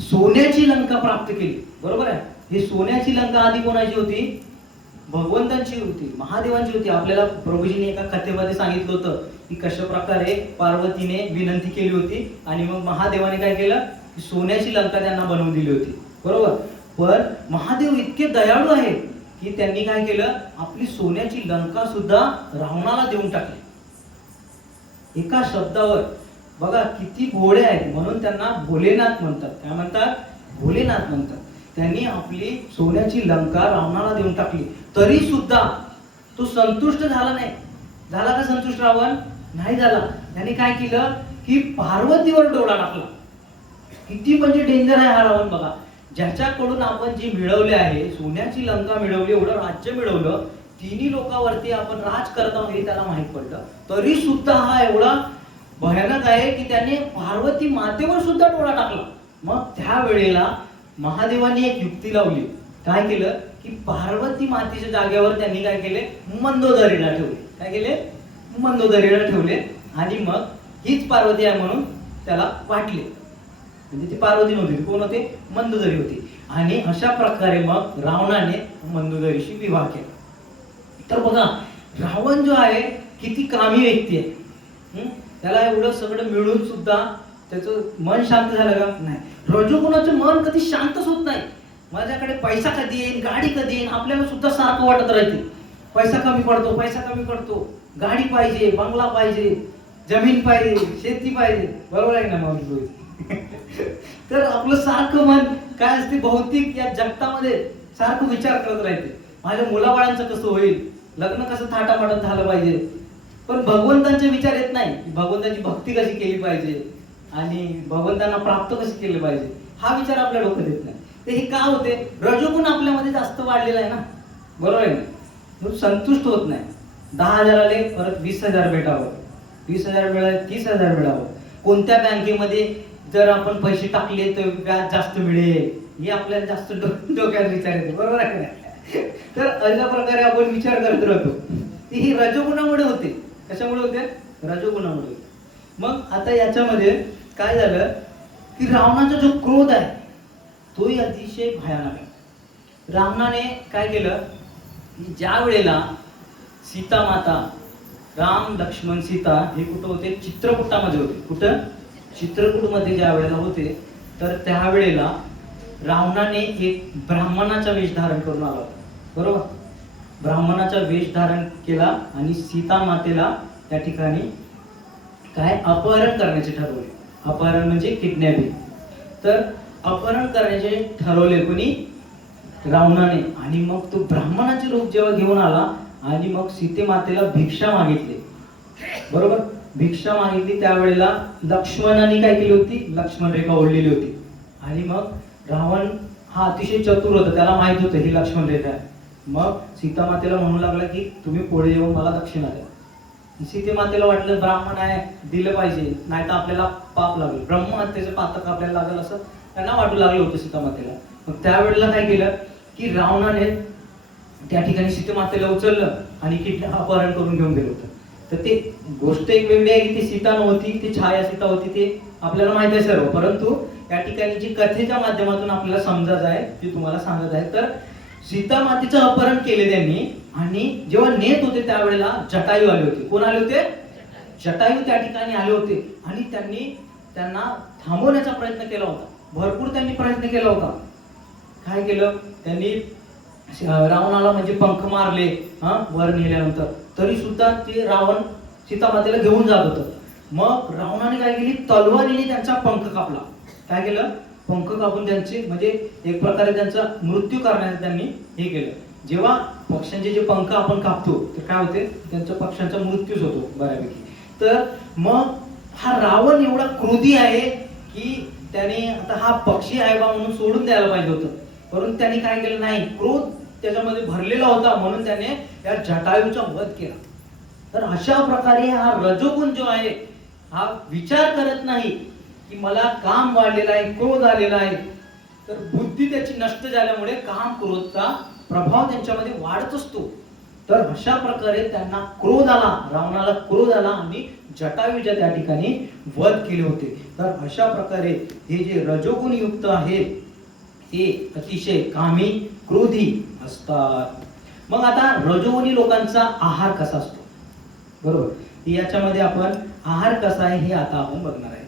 सोन्याची लंका प्राप्त केली. बरोबर आहे, ही सोन्याची लंका आधी कोणाची होती, भगवंतांची होती, महादेवांची होती. आपल्याला प्रभूजीने एका कथेमध्ये सांगितलं होतं की कशा प्रकारे पार्वतीने विनंती केली होती आणि मग महादेवाने काय केलं, सोन्याची लंका त्यांना बनवून दिली होती. बरोबर, पण महादेव इतके दयाळू आहेत की त्यांनी काय केलं, आपली सोन्याची लंका सुद्धा रावणाला देऊन टाकली. एका शब्दावर बघा किती भोळे आहेत, म्हणून त्यांना भोलेनाथ म्हणतात. काय म्हणतात, भोलेनाथ म्हणतात. त्यांनी आपली सोन्याची लंका रावणाला देऊन टाकली, तरी सुद्धा तो संतुष्ट झाला नाही. झाला का संतुष्ट रावण, नाही झाला. त्यांनी काय केलं की पार्वतीवर डोळा टाकला. किती म्हणजे डेंजर आहे हा रावण. बघा, ज्याच्याकडून आपण जे मिळवले आहे, सोन्याची लंका मिळवली, एवढं राज्य मिळवलं, तिन्ही लोकांवरती आपण राज करत आहोत हे त्याला माहित पडलं, तरी सुद्धा हा एवढा भयानक आहे की त्याने पार्वती मातेवर सुद्धा डोळा टाकला. मग त्यावेळेला महादेवांनी एक युक्ती लावली. काय केलं की पार्वती मातेच्या जागेवर त्यांनी काय केले, मंदोदरीला ठेवले. काय केले, मंदोदरीला ठेवले आणि मग हीच पार्वती आहे म्हणून त्याला वाटले. म्हणजे ती पार्वती नव्हती, कोण होते, मंदोदरी होती. आणि अशा प्रकारे मग रावणाने मंदोदरीशी विवाह केला. तर बघा, रावण जो आहे किती कामी व्यक्ती आहे. त्याला एवढं सगळं मिळून सुद्धा त्याचं मन शांत झालं का, नाही. रजोगुणाचं मन कधी शांतच होत नाही. माझ्याकडे पैसा कधी येईल, गाडी कधी येईल, आपल्याला सुद्धा सारखं वाटत राहते. पैसा कमी पडतो, पैसा कमी पडतो, गाडी पाहिजे, बंगला पाहिजे, जमीन पाहिजे, शेती पाहिजे. बरोबर आहे ना मग. तर आपलं सारखं मन काय असते, भौतिक या जगतामध्ये सारखं विचार करत राहते. माझ्या मुलाबाळांचं कसं होईल, लग्न कसं थाटामाटात झालं पाहिजे. पण भगवंतांचे विचार येत नाही, भगवंताची भक्ती कशी केली पाहिजे आणि भगवंतांना प्राप्त कशी केलं पाहिजे, हा विचार आपल्या डोक्यात येत नाही. ते हे का होते, रजोगुण आपल्यामध्ये जास्त वाढलेला आहे ना. बरोबर आहे ना, संतुष्ट होत नाही. 10,000 आले परत 20,000 भेटावं, 20,000 मिळाले 30,000 मिळावं. कोणत्या बँकेमध्ये जर आपण पैसे टाकले तर व्याज जास्त मिळेल, हे आपल्याला जास्त डोक्यात विचार येतो. बरोबर आहे ना. तर अशा प्रकारे आपण विचार करत राहतो. ही रजोगुणामुळे होते. कशामुळे होते, रजोगुणामुळे होते. मग आता याच्यामध्ये काय झालं की रावणाचा जो क्रोध आहे तोही अतिशय भयानक आहे. रावणाने काय केलं की ज्या वेळेला सीता माता, राम लक्ष्मण सीता हे कुठं होते, चित्रकूटामध्ये होते. कुठं, चित्रकूटमध्ये ज्या वेळेला होते, तर त्यावेळेला रावणाने एक ब्राह्मणाचा वेश धारण करून आला होता. बरोबर, ब्राह्मणाचा वेश धारण केला आणि सीता मातेला त्या ठिकाणी काय अपहरण करण्याचे ठरवले. अपहरण म्हणजे किडनॅपिंग. तर अपहरण करण्याचे ठरवले कोणी? रावणाने. आणि मग तो ब्राह्मणाचे रूप जेव्हा घेऊन आला आणि मग सीते मातेला भिक्षा मागितली, बरोबर, भिक्षा मागितली त्यावेळेला लक्ष्मणाने काय केली होती? लक्ष्मण रेखा ओढलेली होती. आणि मग रावण हा अतिशय चतुर होता, त्याला माहित होतं ही लक्ष्मण रेखा आहे. मग सीता मातेला म्हणू लागला की तुम्ही पुढे येऊन मला दक्षिणा द्या. सीते मातेला वाटलं ब्राह्मण आहे, दिलं पाहिजे, नाही तर आपल्याला पाप लागेल, ब्रह्महत्येचं पातक आपल्याला लागेल असं त्यांना वाटू लागलं होतं सीता मातेला. मग त्यावेळेला काय केलं की रावणाने त्या ठिकाणी सीते मातेला उचललं आणि अपहरण करून घेऊन गेलं होतं. तर ते गोष्ट एक वेगळी आहे की ती सीता नव्हती, ती छाया सीता होती, ते आपल्याला माहित आहे सर्व. परंतु या ठिकाणी जी कथेच्या माध्यमातून आपल्याला समजत आहे ती तुम्हाला सांगत आहे. तर सीता मातेचं अपहरण केले त्यांनी आणि जेव्हा नेत होते त्यावेळेला जटायू आले होते. कोण आले होते? जटायू त्या ठिकाणी आले होते आणि त्यांना थांबवण्याचा प्रयत्न केला होता. भरपूर त्यांनी प्रयत्न केला होता. काय केलं त्यांनी? रावणाला म्हणजे पंख मारले वर नेल्यानंतर, तरी सुद्धा ते रावण सीतामातेला घेऊन जात होतं. मग रावणाने काय केली? तलवारीने त्यांचा पंख कापला. काय केलं? पंख कापून त्यांचे म्हणजे एक प्रकारे त्यांचा मृत्यू करण्याचं त्यांनी हे केलं. जेव्हा पक्ष्यांचे जे पंख आपण कापतो तर काय होते? त्यांच्या पक्ष्यांचा मृत्यूच होतो बऱ्यापैकी. तर मग हा रावण एवढा क्रोधी आहे की त्याने आता हा पक्षी आहे बा म्हणून सोडून द्यायला पाहिजे होतं, परंतु त्यांनी काय केलं नाही, क्रोध त्याच्यामध्ये भरलेला होता म्हणून त्याने या जटायूचा वध केला. तर अशा प्रकारे हा रजोगुण जो आहे हा विचार करत नाही की मला काम वाढलेला आहे, क्रोध आलेला आहे, तर बुद्धी त्याची नष्ट झाल्यामुळे काम क्रोधचा प्रभाव त्यांच्यामध्ये वाढत असतो. तर अशा प्रकारे त्यांना क्रोध आला, रावणाला क्रोध आला आणि जटायूच्या त्या ठिकाणी वध केले होते. तर अशा प्रकारे हे जे रजोगुण युक्त आहेत ते अतिशय कामी क्रोधी असतात. मग आता रजोगुणी लोकांचा आहार कसा असतो, बरोबर, याच्यामध्ये आपण आहार कसा आहे हे आता आपण बघणार आहे.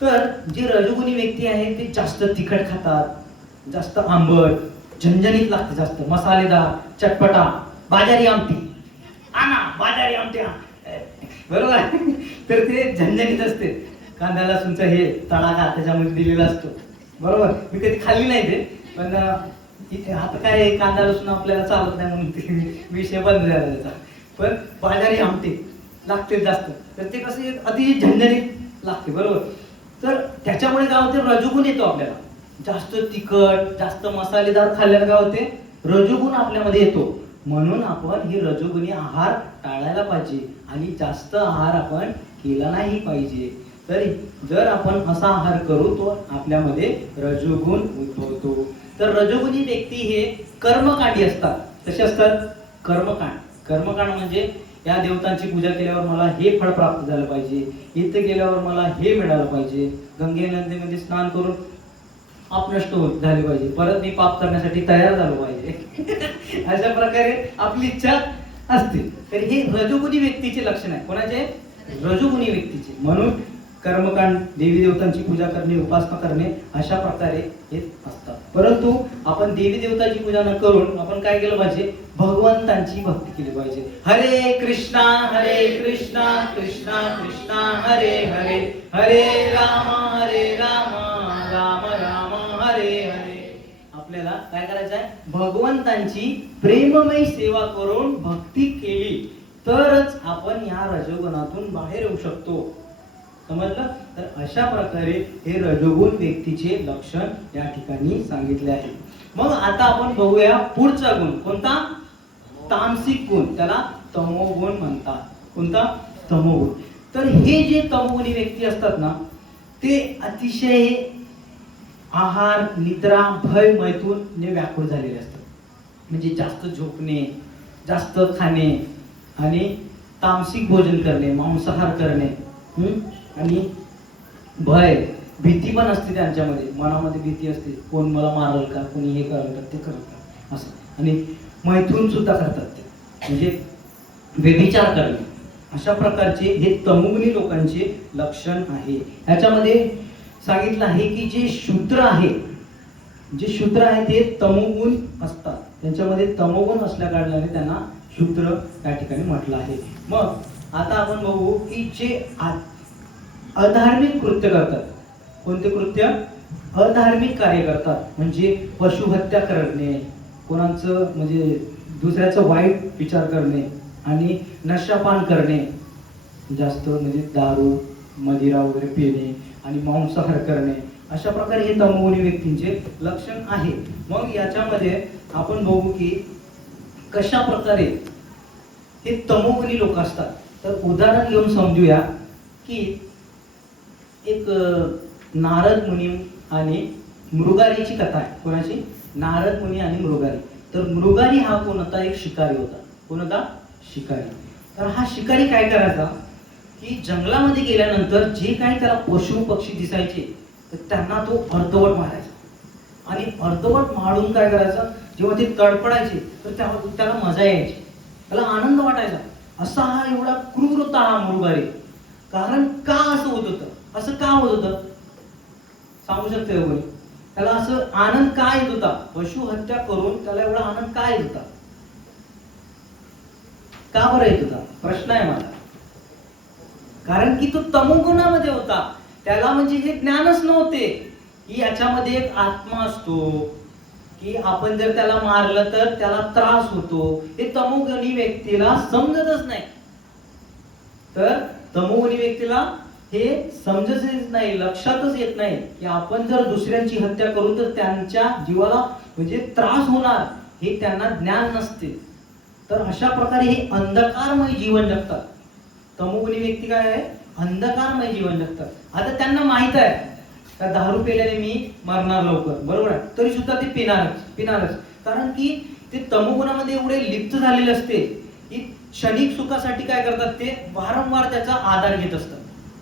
तर जे रजोगुणी व्यक्ती आहे ते जास्त तिखट खातात, जास्त आंबट, झणझणीत लागते, जास्त मसालेदार, चटपटा, बाजारी आमटी, आणा बाजारी आमटी, बरोबर आहे. तर ते झणझणीत असते. कांदा लसूणचा हे तडाखा त्याच्यामध्ये दिलेला असतो, बरोबर. मी कधी खाल्ली नाही ते, पण इथे आता काय कांदा लसूण आपल्याला चालत नाही म्हणून ते विषय बंद झाला त्याचा. पण बाजारी आमटी लागते जास्त, तर ते कसं अति झणझणीत लागते, बरोबर. तर त्याच्यामुळे काय होते? रजोगुण येतो आपल्याला. जास्त तिखट, जास्त मसालेदार खाल्ल्याने काय होते? रजोगुण आपल्यामध्ये येतो. म्हणून आपण ही रजोगुणी आहार टाळायला पाहिजे आणि जास्त आहार आपण केला नाही पाहिजे. तरी जर आपण असा आहार करू तो आपल्यामध्ये रजोगुण उद्भवतो. तर रजोगुणी व्यक्ती हे कर्मकांडी असतात. कसे असतात? कर्मकांड. कर्मकांड म्हणजे या देवतांची पूजा केल्यावर मला हे फळ प्राप्त झालं पाहिजे, इथे गेल्यावर मला हे मिळालं पाहिजे, गंगे नदीमध्ये स्नान करून पाप नष्ट झाले पाहिजे, परत मी पाप करण्यासाठी तयार झालो पाहिजे. अशा प्रकारे आपली इच्छा असते. तर हे रजोगुणी व्यक्तीचे लक्षण आहे. कोणाचे? रजोगुणी व्यक्तीचे. म्हणून कर्मकांड, देवी देवतांची पूजा करणे, उपासना करणे अशा प्रकारे हे असतात. परंतु आपण देवी देवतांची पूजा न करून आपण काय केलं पाहिजे? भगवंतांची भक्ती केली पाहिजे. हरे कृष्णा कृष्णा कृष्णा हरे हरे, हरे राम राम राम हरे हरे. आपल्याला काय करायचं आहे? भगवंतांची प्रेममय सेवा करून भक्ती केली तरच आपण या रजोगुणातून बाहेर येऊ शकतो. समजलं? तर अशा प्रकारे हे रजोगुण व्यक्तीचे लक्षण या ठिकाणी सांगितले आहे. मग आता आपण बघूया पुढचा गुण. कोणता? तामसिक गुण. त्याला तमोगुण म्हणतात. कोणता? तमोगुण. तर हे जे तमोगुणी व्यक्ती असतात ना, ते अतिशय आहार, निद्रा, भय, मैथून ने व्याकुळ झालेले असतात. म्हणजे जास्त झोपणे, जास्त खाणे आणि तामसिक भोजन करणे, मांसाहार करणे, आणि भय, भीती पण असते त्यांच्यामध्ये. मनामध्ये भीती असते, कोण मला मारल का, कोणी हे करेल का, ते करेल का असं. आणि मैथून सुद्धा करतात ते, म्हणजे व्यभिचार करणे. अशा प्रकारचे हे तमोगुणी लोकांचे लक्षण आहे. याच्यामध्ये सांगितलं आहे की जे शूद्र आहे, ते तमोगुण असतात. त्यांच्यामध्ये तमोगुण असल्या कारणाने त्यांना शूद्र त्या ठिकाणी म्हटलं आहे. मग आता आपण बघू की जे अधार्मिक कृत्य करतात, कोणते कृत्य? अधार्मिक कार्य करतात, म्हणजे पशुहत्या करणे, कोणाचं म्हणजे दुसऱ्याचं वाईट विचार करणे आणि नशापान करणे, जास्त म्हणजे दारू मदिरा वगैरे पिणे आणि मांसाहार करणे, अशा प्रकारे हे तमोगुणी व्यक्तींचे लक्षण आहे. मग याच्यामध्ये आपण बघू की कशा प्रकारे हे तमोगुणी लोक असतात. तर उदाहरण घेऊन समजूया की एक नारद मुनी आणि मृगारीची कथा आहे. कोणाची? नारद मुनी आणि मृगारी. तर मृगारी हा कोण होता? एक शिकारी होता. कोण होता? शिकारी. तर हा शिकारी काय करायचा की जंगलामध्ये गेल्यानंतर जे काही त्याला पशु पक्षी दिसायचे तर त्यांना तो अर्धवट मारायचा आणि अर्धवट मारून काय करायचा, जेव्हा ते तडपडायचे तर त्याला मजा यायची, त्याला आनंद वाटायचा. असा हा एवढा क्रूर होता हा मृगारी. कारण का असं होत होतं? असं का होत होतं सांगू शकते कोणी? त्याला असं आनंद काय येत होता? पशु हत्या करून त्याला एवढा आनंद काय येत होता? का बरं येत होता? प्रश्न आहे माझा. कारण की तो तमोगुणामध्ये होता. त्याला म्हणजे हे ज्ञानच नव्हते की याच्यामध्ये एक आत्मा असतो, की आपण जर त्याला मारलं तर त्याला त्रास होतो. हे तमोगुणी व्यक्तीला समजतच नाही. तर तमोगुणी व्यक्तीला हे समजतच नाही, लक्षातच येत नाही की आपण जर दुसऱ्यांची हत्या करू तर त्यांच्या जीवाला म्हणजे त्रास होणार, हे त्यांना ज्ञान नसते. तर अशा प्रकारे हे अंधकारमय जीवन जगतात. तमोगुणी व्यक्ती काय आहे? अंधकारमय जीवन जगतात. आता त्यांना माहित आहे का दारू पेल्याने मी मरणार लवकर, बरोबर आहे, तरी सुद्धा ते पिणारच. कारण की ते तमोगुणामध्ये एवढे लिप्त झालेले असते की क्षणिक सुखासाठी काय करतात, ते वारंवार त्याचा आधार घेत असतात.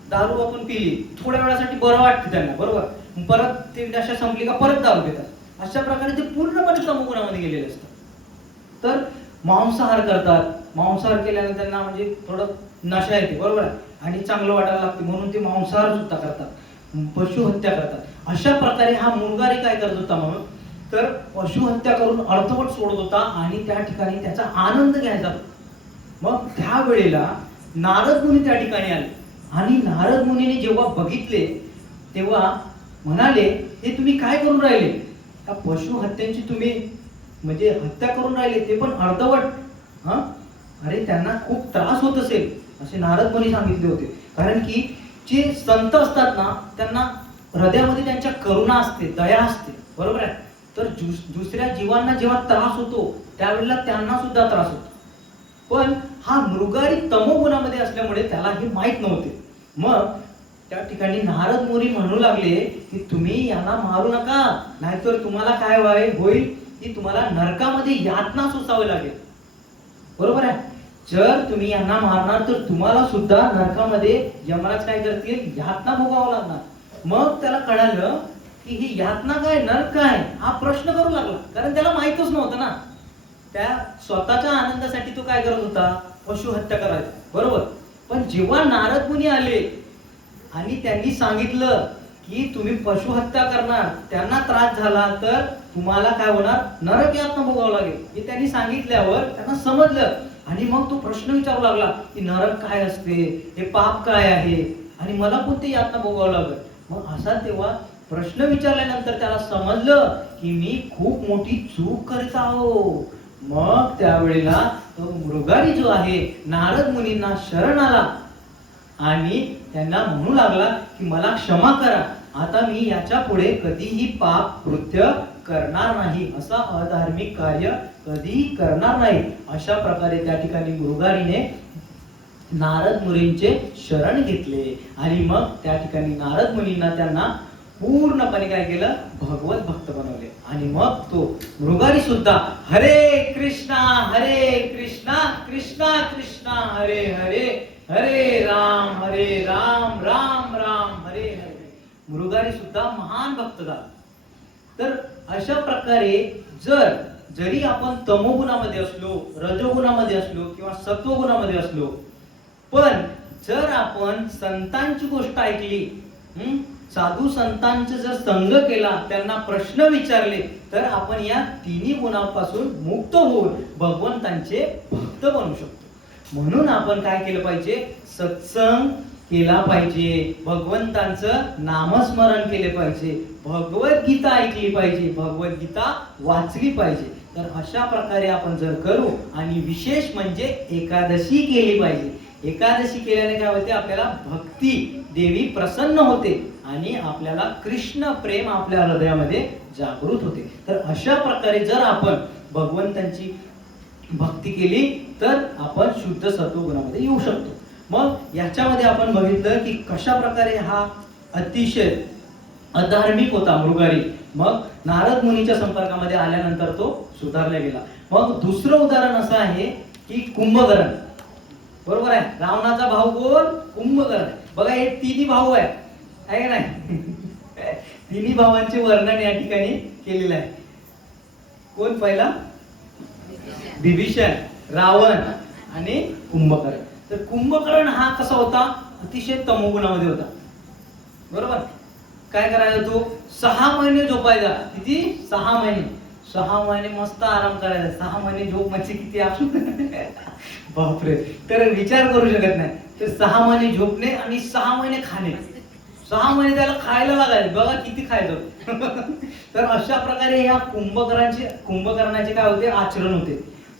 दारू आपण पिली, थोड्या वेळासाठी बरं वाटतं त्यांना, बरोबर, परत ते नशा संपली का परत दारू पितात. अशा प्रकारे ते पूर्णपणे तमोगुणामध्ये गेलेले असतात. तर मांसाहार करतात. मांसाहार केल्याने त्यांना म्हणजे थोडं नशा येते, बरोबर आहे, आणि चांगलं वाटायला लागते, म्हणून ते मांसाहार सुद्धा करतात, पशु हत्या करतात. अशा प्रकारे हा मुलगारी काय करत होता म्हणून तर पशु हत्या करून अर्धवट सोडत होता आणि त्या ठिकाणी त्याचा आनंद घ्यायचा. मग त्यावेळेला नारद मुनी त्या ठिकाणी आले आणि नारद मुनीने जेव्हा बघितले तेव्हा म्हणाले, हे तुम्ही काय करून राहिले? त्या पशु हत्यांची तुम्ही म्हणजे हत्या करून राहिले, ते पण अर्धवट. अरे त्यांना खूप त्रास होत असेल असे नारद मुनी सांगितले होते. कारण की जे संत असतात ना, त्यांना हृदयामध्ये त्यांच्या करुणा असते, दया असते, बरोबर आहे. तर दुसऱ्या जीवांना जेव्हा त्रास होतो त्यावेळेला त्यांना सुद्धा त्रास होतो. पण हा मृगारी तमोगुणामध्ये असल्यामुळे त्याला हे माहित नव्हते. मग त्या ठिकाणी नारद मुनी म्हणू लागले की तुम्ही यांना मारू नका, नाहीतर तुम्हाला काय होईल की तुम्हाला नरकामध्ये यातना सोसावी लागेल, बरोबर आहे. जर तुम्ही यांना मारणार तर तुम्हाला सुद्धा नरकामध्ये यमराज काय करतील, यातना भोगावं लागणार. मग त्याला कळालं की ही यातना काय, नरक काय, हा प्रश्न करू लागला. कारण त्याला माहितच नव्हतं ना. त्या स्वतःच्या आनंदासाठी तो काय करत होता, पशु हत्या करायचा, बरोबर. पण जेव्हा नारद मुनी आले आणि त्यांनी सांगितलं की तुम्ही पशु हत्या करणार, त्यांना त्रास झाला तर तुम्हाला काय होणार, नरक यातना भोगावं लागेल, हे त्यांनी सांगितल्यावर त्यांना समजलं. आणि मग तो प्रश्न विचारू लागला की नरक काय असते, हे पाप काय आहे आणि मला कोणती यातना भोगावं लागेल. मग असा तेव्हा प्रश्न विचारल्यानंतर त्याला समजलं की मी खूप मोठी चूक करत आहो. मग त्यावेळेला तो मृगारी जो आहे नारद मुनींना शरण आला आणि त्यांना म्हणू लागला की मला क्षमा करा, आता मी याच्या पुढे कधीही पाप कृत्य करणार नाही, असा अधार्मिक कार्य कधीही करणार नाही. अशा प्रकारे त्या ठिकाणी मृगारीने नारद मुनींचे शरण घेतले आणि मग त्या ठिकाणी नारद मुनींना त्यांना पूर्णपणे काय केलं, भगवत भक्त बनवले. आणि मग तो मृगारी सुद्धा हरे कृष्णा कृष्णा कृष्णा हरे हरे, हरे राम राम राम हरे हरे. मृगारी सुद्धा महान भक्त झाला. तर अशा प्रकारे जरी आपण तमोगुणामध्ये असलो, रजोगुणामध्ये असलो किंवा सत्वगुणामध्ये असलो, पण जर आपण संतांची गोष्ट ऐकली, साधू संतांचा जर संग केला, त्यांना प्रश्न विचारले, तर आपण या तिन्ही गुणांपासून मुक्त होऊन भगवंतांचे भक्त बनू शकतो. म्हणून आपण काय केलं पाहिजे, सत्संग केला पाहिजे, भगवंतांचं नामस्मरण केले पाहिजे, भगवद्गीता ऐकली पाहिजे, भगवद्गीता वाचली पाहिजे. तर अशा प्रकारे आपण जर करू, आणि विशेष म्हणजे एकादशी केली पाहिजे. एकादशी केल्याने काय होते, आपल्याला भक्ती, देवी प्रसन्न होते आणि आपल्याला कृष्ण प्रेम आपल्या हृदयामध्ये जागृत होते. तर अशा प्रकारे जर आपण भगवंतांची भक्ती केली तर आपण शुद्ध सत्वगुणामध्ये येऊ शकतो. मग याच्यामध्ये आपण बघितलं की कशा प्रकारे हा अतिशय अधार्मिक होता मृगारी. मग नारद मुनीच्या संपर्कामध्ये आल्यानंतर तो सुधारला गेला. मग दुसरं उदाहरण असं आहे की कुंभकर्ण. बरोबर आहे, रावणाचा भाऊ कोण, कुंभकर्ण. बघा हे तिन्ही भाऊ आहे का नाही तिन्ही भावांचे वर्णन या ठिकाणी केलेलं आहे. कोण पहिला, विभीषण, रावण आणि कुंभकर्ण. तर कुंभकर्ण हा कसा होता, अतिशय तमोगुणामध्ये होता. बरोबर, काय करायचा तो, 6 महिने झोपायचा. किती, 6 महिने. 6 महिने मस्त आराम करायचा. 6 महिने झोप म्हणजे किती आपण बापरे, तर विचार करू शकत नाही. तर 6 महिने झोपणे आणि 6 महिने खाणे, 6 महिने त्याला खायला लागायचे. बघा किती खायचं तर अशा प्रकारे या कुंभकर्णाचे काय होते, आचरण होते.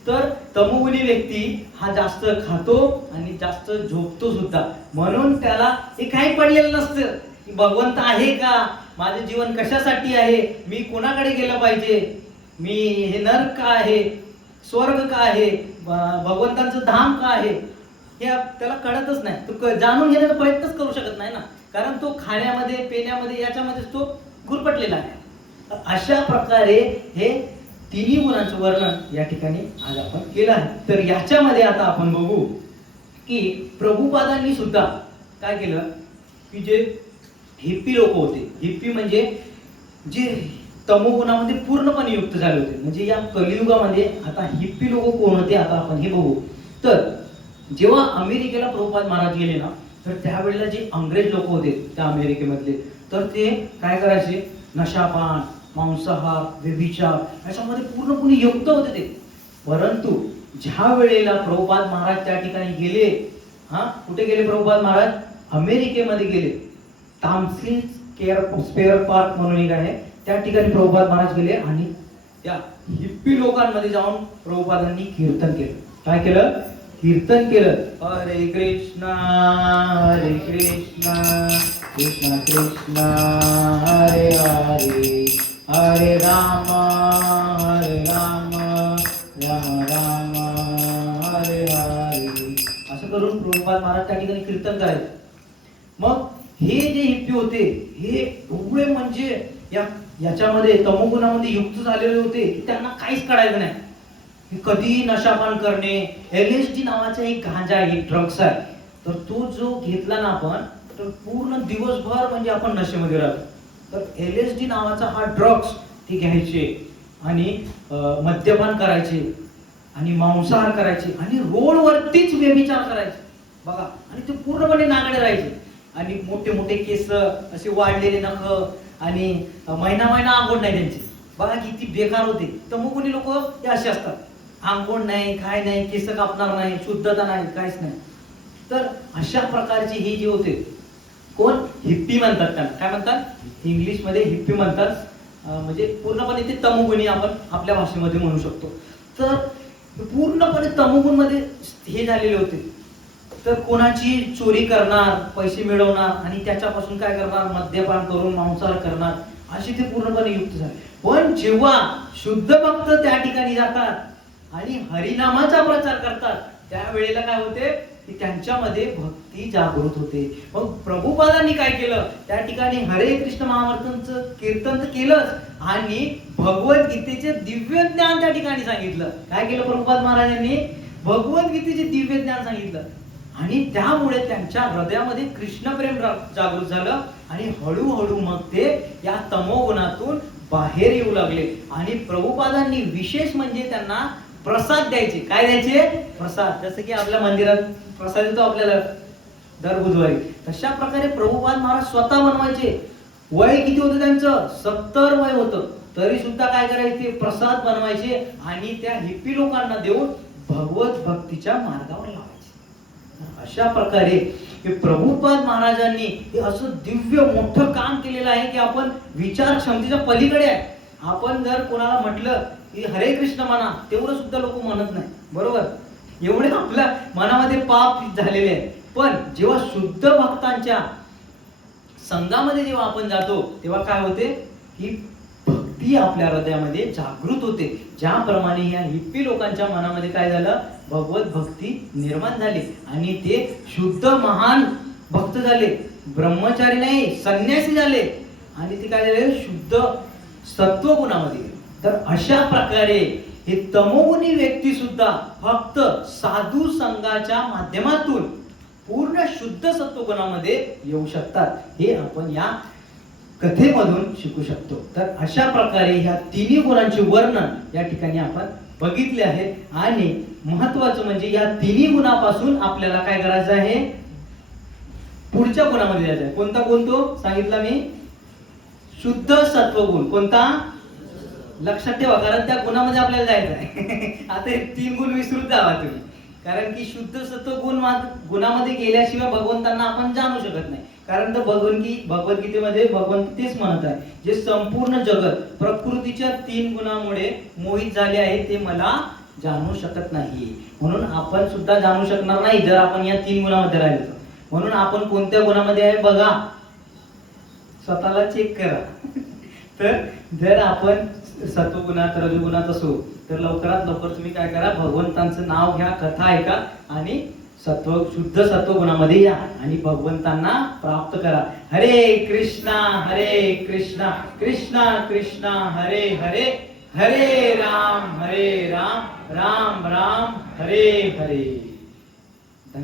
तर तमोगुणी व्यक्ती हा जास्त खातो आणि जास्त झोपतो सुद्धा. म्हणून त्याला हे काही पडलेलं नसतं की भगवंत आहे का, माझे जीवन कशासाठी आहे, मी कोणाकडे गेलं पाहिजे, मी हे नरक का आहे, स्वर्ग का आहे, भगवंतांचं धाम का आहे, हे त्याला कळतच नाही. तो जाणून घेण्याचा प्रयत्नच करू शकत नाही ना, कारण तो खाण्यामध्ये, पिण्यामध्ये, याच्यामध्येच तो गुरफटलेला आहे. अशा प्रकारे हे तिन्ही गुणांचं वर्णन या ठिकाणी आज आपण केलं आहे. तर याच्यामध्ये आता आपण बघू की प्रभुपादांनी सुद्धा काय केलं की जे हिप्पी लोक होते, हिप्पी म्हणजे जे तमोगुणामध्ये पूर्णपणे युक्त झाले होते, म्हणजे या कलियुगामध्ये आता हिप्पी लोक कोण होते आता आपण हे बघू. तर जेव्हा अमेरिकेला प्रभुपाद महाराज गेले ना, तर त्यावेळेला जे अंग्रेज लोक होते त्या अमेरिकेमधले, तर ते काय करायचे, नशापान, मांसाहार, व्यभिचार याच्यामध्ये पूर्णपणे युक्त होते ते. परंतु ज्या वेळेला प्रभुपाद महाराज त्या ठिकाणी गेले, कुठे गेले प्रभुपाद महाराज, अमेरिकेमध्ये गेले. तामसिन स्पेअर पार्क म्हणून एक आहे, त्या ठिकाणी प्रभुपाद महाराज गेले आणि त्या हिप्पी लोकांमध्ये जाऊन प्रभुपादांनी कीर्तन केलं. काय केलं, कीर्तन केलं. हरे कृष्णा कृष्णा कृष्णा हरे हरे, हरे राम राम राम हरे हरे, असं करून प्रभुपाद महाराज त्या ठिकाणी कीर्तन करायचे. मग हे जे हिप्पी होते हे एवढे म्हणजे याच्यामध्ये तमोगुणामध्ये युक्त झालेले होते की त्यांना काहीच कळायचं नाही. कधी नशापान करणे, LSD नावाचा एक गांजा आहे, एक ड्रग्स आहे. तर तो जो घेतला ना आपण, तर पूर्ण दिवसभर म्हणजे आपण नशेमध्ये राहतो. तर LSD नावाचा हा ड्रग्स ते घ्यायचे आणि मद्यपान करायचे आणि मांसाहार करायचे आणि रोडवरतीच व्यभिचार करायचे. बघा, आणि ते पूर्णपणे नागडे राहायचे आणि मोठे मोठे केस, असे वाढलेले नख आणि महिना आंघोळ नाही त्यांची. बघा किती बेकार होते. तमोगुणी लोक हे असे असतात, आंघोळ नाही, काय नाही, केस कापणार नाही, शुद्धता नाही, काहीच नाही. तर अशा प्रकारचे हे जे होते, कोण, हिप्पी म्हणतात त्यांना. काय म्हणतात, इंग्लिश मध्ये हिप्पी म्हणतात. म्हणजे पूर्णपणे ते तमोगुणी आपण आपल्या भाषेमध्ये म्हणू शकतो. तर पूर्णपणे तमोगुण मध्ये हे झालेले होते. तर कोणाची चोरी करणार, पैसे मिळवणार आणि त्याच्यापासून काय करणार, मद्यपान करून मांसाहार करणार, असे ते पूर्णपणे युक्त झाले. पण जेव्हा शुद्ध भक्त त्या ठिकाणी जातात आणि हरिनामाचा प्रचार करतात, त्यावेळेला काय होते की त्यांच्यामध्ये भक्ती जागृत होते. मग प्रभुपादांनी काय केलं, त्या ठिकाणी हरे कृष्ण महामंत्राचं कीर्तन तर केलंच आणि भगवद्गीतेचे दिव्य ज्ञान त्या ठिकाणी सांगितलं. काय केलं प्रभुपाद महाराजांनी, भगवद्गीतेचे दिव्य ज्ञान सांगितलं आणि त्यामुळे त्यांच्या हृदयामध्ये कृष्ण प्रेम जागृत झालं आणि हळूहळू मग ते या तमोगुणातून बाहेर येऊ लागले. आणि प्रभुपादांनी विशेष म्हणजे त्यांना प्रसाद द्यायचे. काय द्यायचे, प्रसाद. जसं की आपल्या मंदिरात प्रसाद येतो आपल्याला दर बुधवारी, तशा प्रकारे प्रभुपाद महाराज स्वतः बनवायचे. वय किती होतं त्यांचं, 70 वय होतं, तरी सुद्धा काय करायचे, प्रसाद बनवायचे आणि त्या हिप्पी लोकांना देऊन भगवत भक्तीच्या मार्गावर लावायचे. अशा प्रकारे हे प्रभुपाद महाराजांनी हे असं दिव्य मोठं काम केलेलं आहे की आपण विचार क्षमतेच्या पलीकडे आहे. आपण जर कोणाला म्हटलं की हरे कृष्ण म्हणा, तेवढं सुद्धा लोक म्हणत नाही, बरोबर? एवढे आपल्या मनामध्ये पाप झालेले आहे. पण जेव्हा शुद्ध भक्तांच्या संघामध्ये जेव्हा आपण जातो तेव्हा काय होते की भक्ती आपल्या हृदयामध्ये जागृत होते. ज्याप्रमाणे या हिप्पी लोकांच्या मनामध्ये काय झालं, भगवत भक्ती निर्माण झाली आणि ते शुद्ध महान भक्त झाले. ब्रह्मचारी नाही, संन्यासी झाले आणि ते काय झाले, शुद्ध सत्वगुणामध्ये गेले. तर अशा प्रकारे हे तमोगुणी व्यक्ती सुद्धा फक्त साधू संघाच्या माध्यमातून पूर्ण शुद्ध सत्वगुणामध्ये येऊ शकतात. हे आपण या कथेमधून शिकू शकतो. तर अशा प्रकारे ह्या तिन्ही गुणांचे वर्णन या ठिकाणी आपण बघितले आहे. आणि महत्वाचं म्हणजे या तिन्ही गुणापासून आपल्याला काय करायचं आहे, पुढच्या गुणामध्ये जायचं आहे. कोणता गुण तो सांगितला मी, शुद्ध सत्वगुण. कोणता, लक्षात ठेवा, कारण त्या गुणामध्ये आपल्याला जायचं आहे. आता हे 3 गुण विसरून जावा तुम्ही, कारण की शुद्ध सत्व गुणामध्ये गेल्याशिवाय भगवंतांना आपण जाणू शकत नाही. कारण तर भगवद्गीतेमध्ये भगवंत तेच म्हणत आहे, जे संपूर्ण जगत प्रकृतीच्या 3 गुणामुळे मोहित झाले आहे ते मला जाणू शकत नाही. म्हणून आपण सुद्धा जाणू शकणार नाही जर आपण या 3 गुणामध्ये राहिलो तर. म्हणून आपण कोणत्या गुणामध्ये आहे बघा, स्वतःला चेक करा. तर जर आपण सत्वगुणात रजोगुणात असो तर लवकरात लवकर तुम्ही काय करा, भगवंतांचं नाव घ्या, कथा ऐका आणि शुद्ध सत्वगुणामध्ये या आणि भगवंतांना प्राप्त करा. हरे कृष्णा कृष्णा कृष्णा हरे हरे, हरे राम राम राम हरे हरे.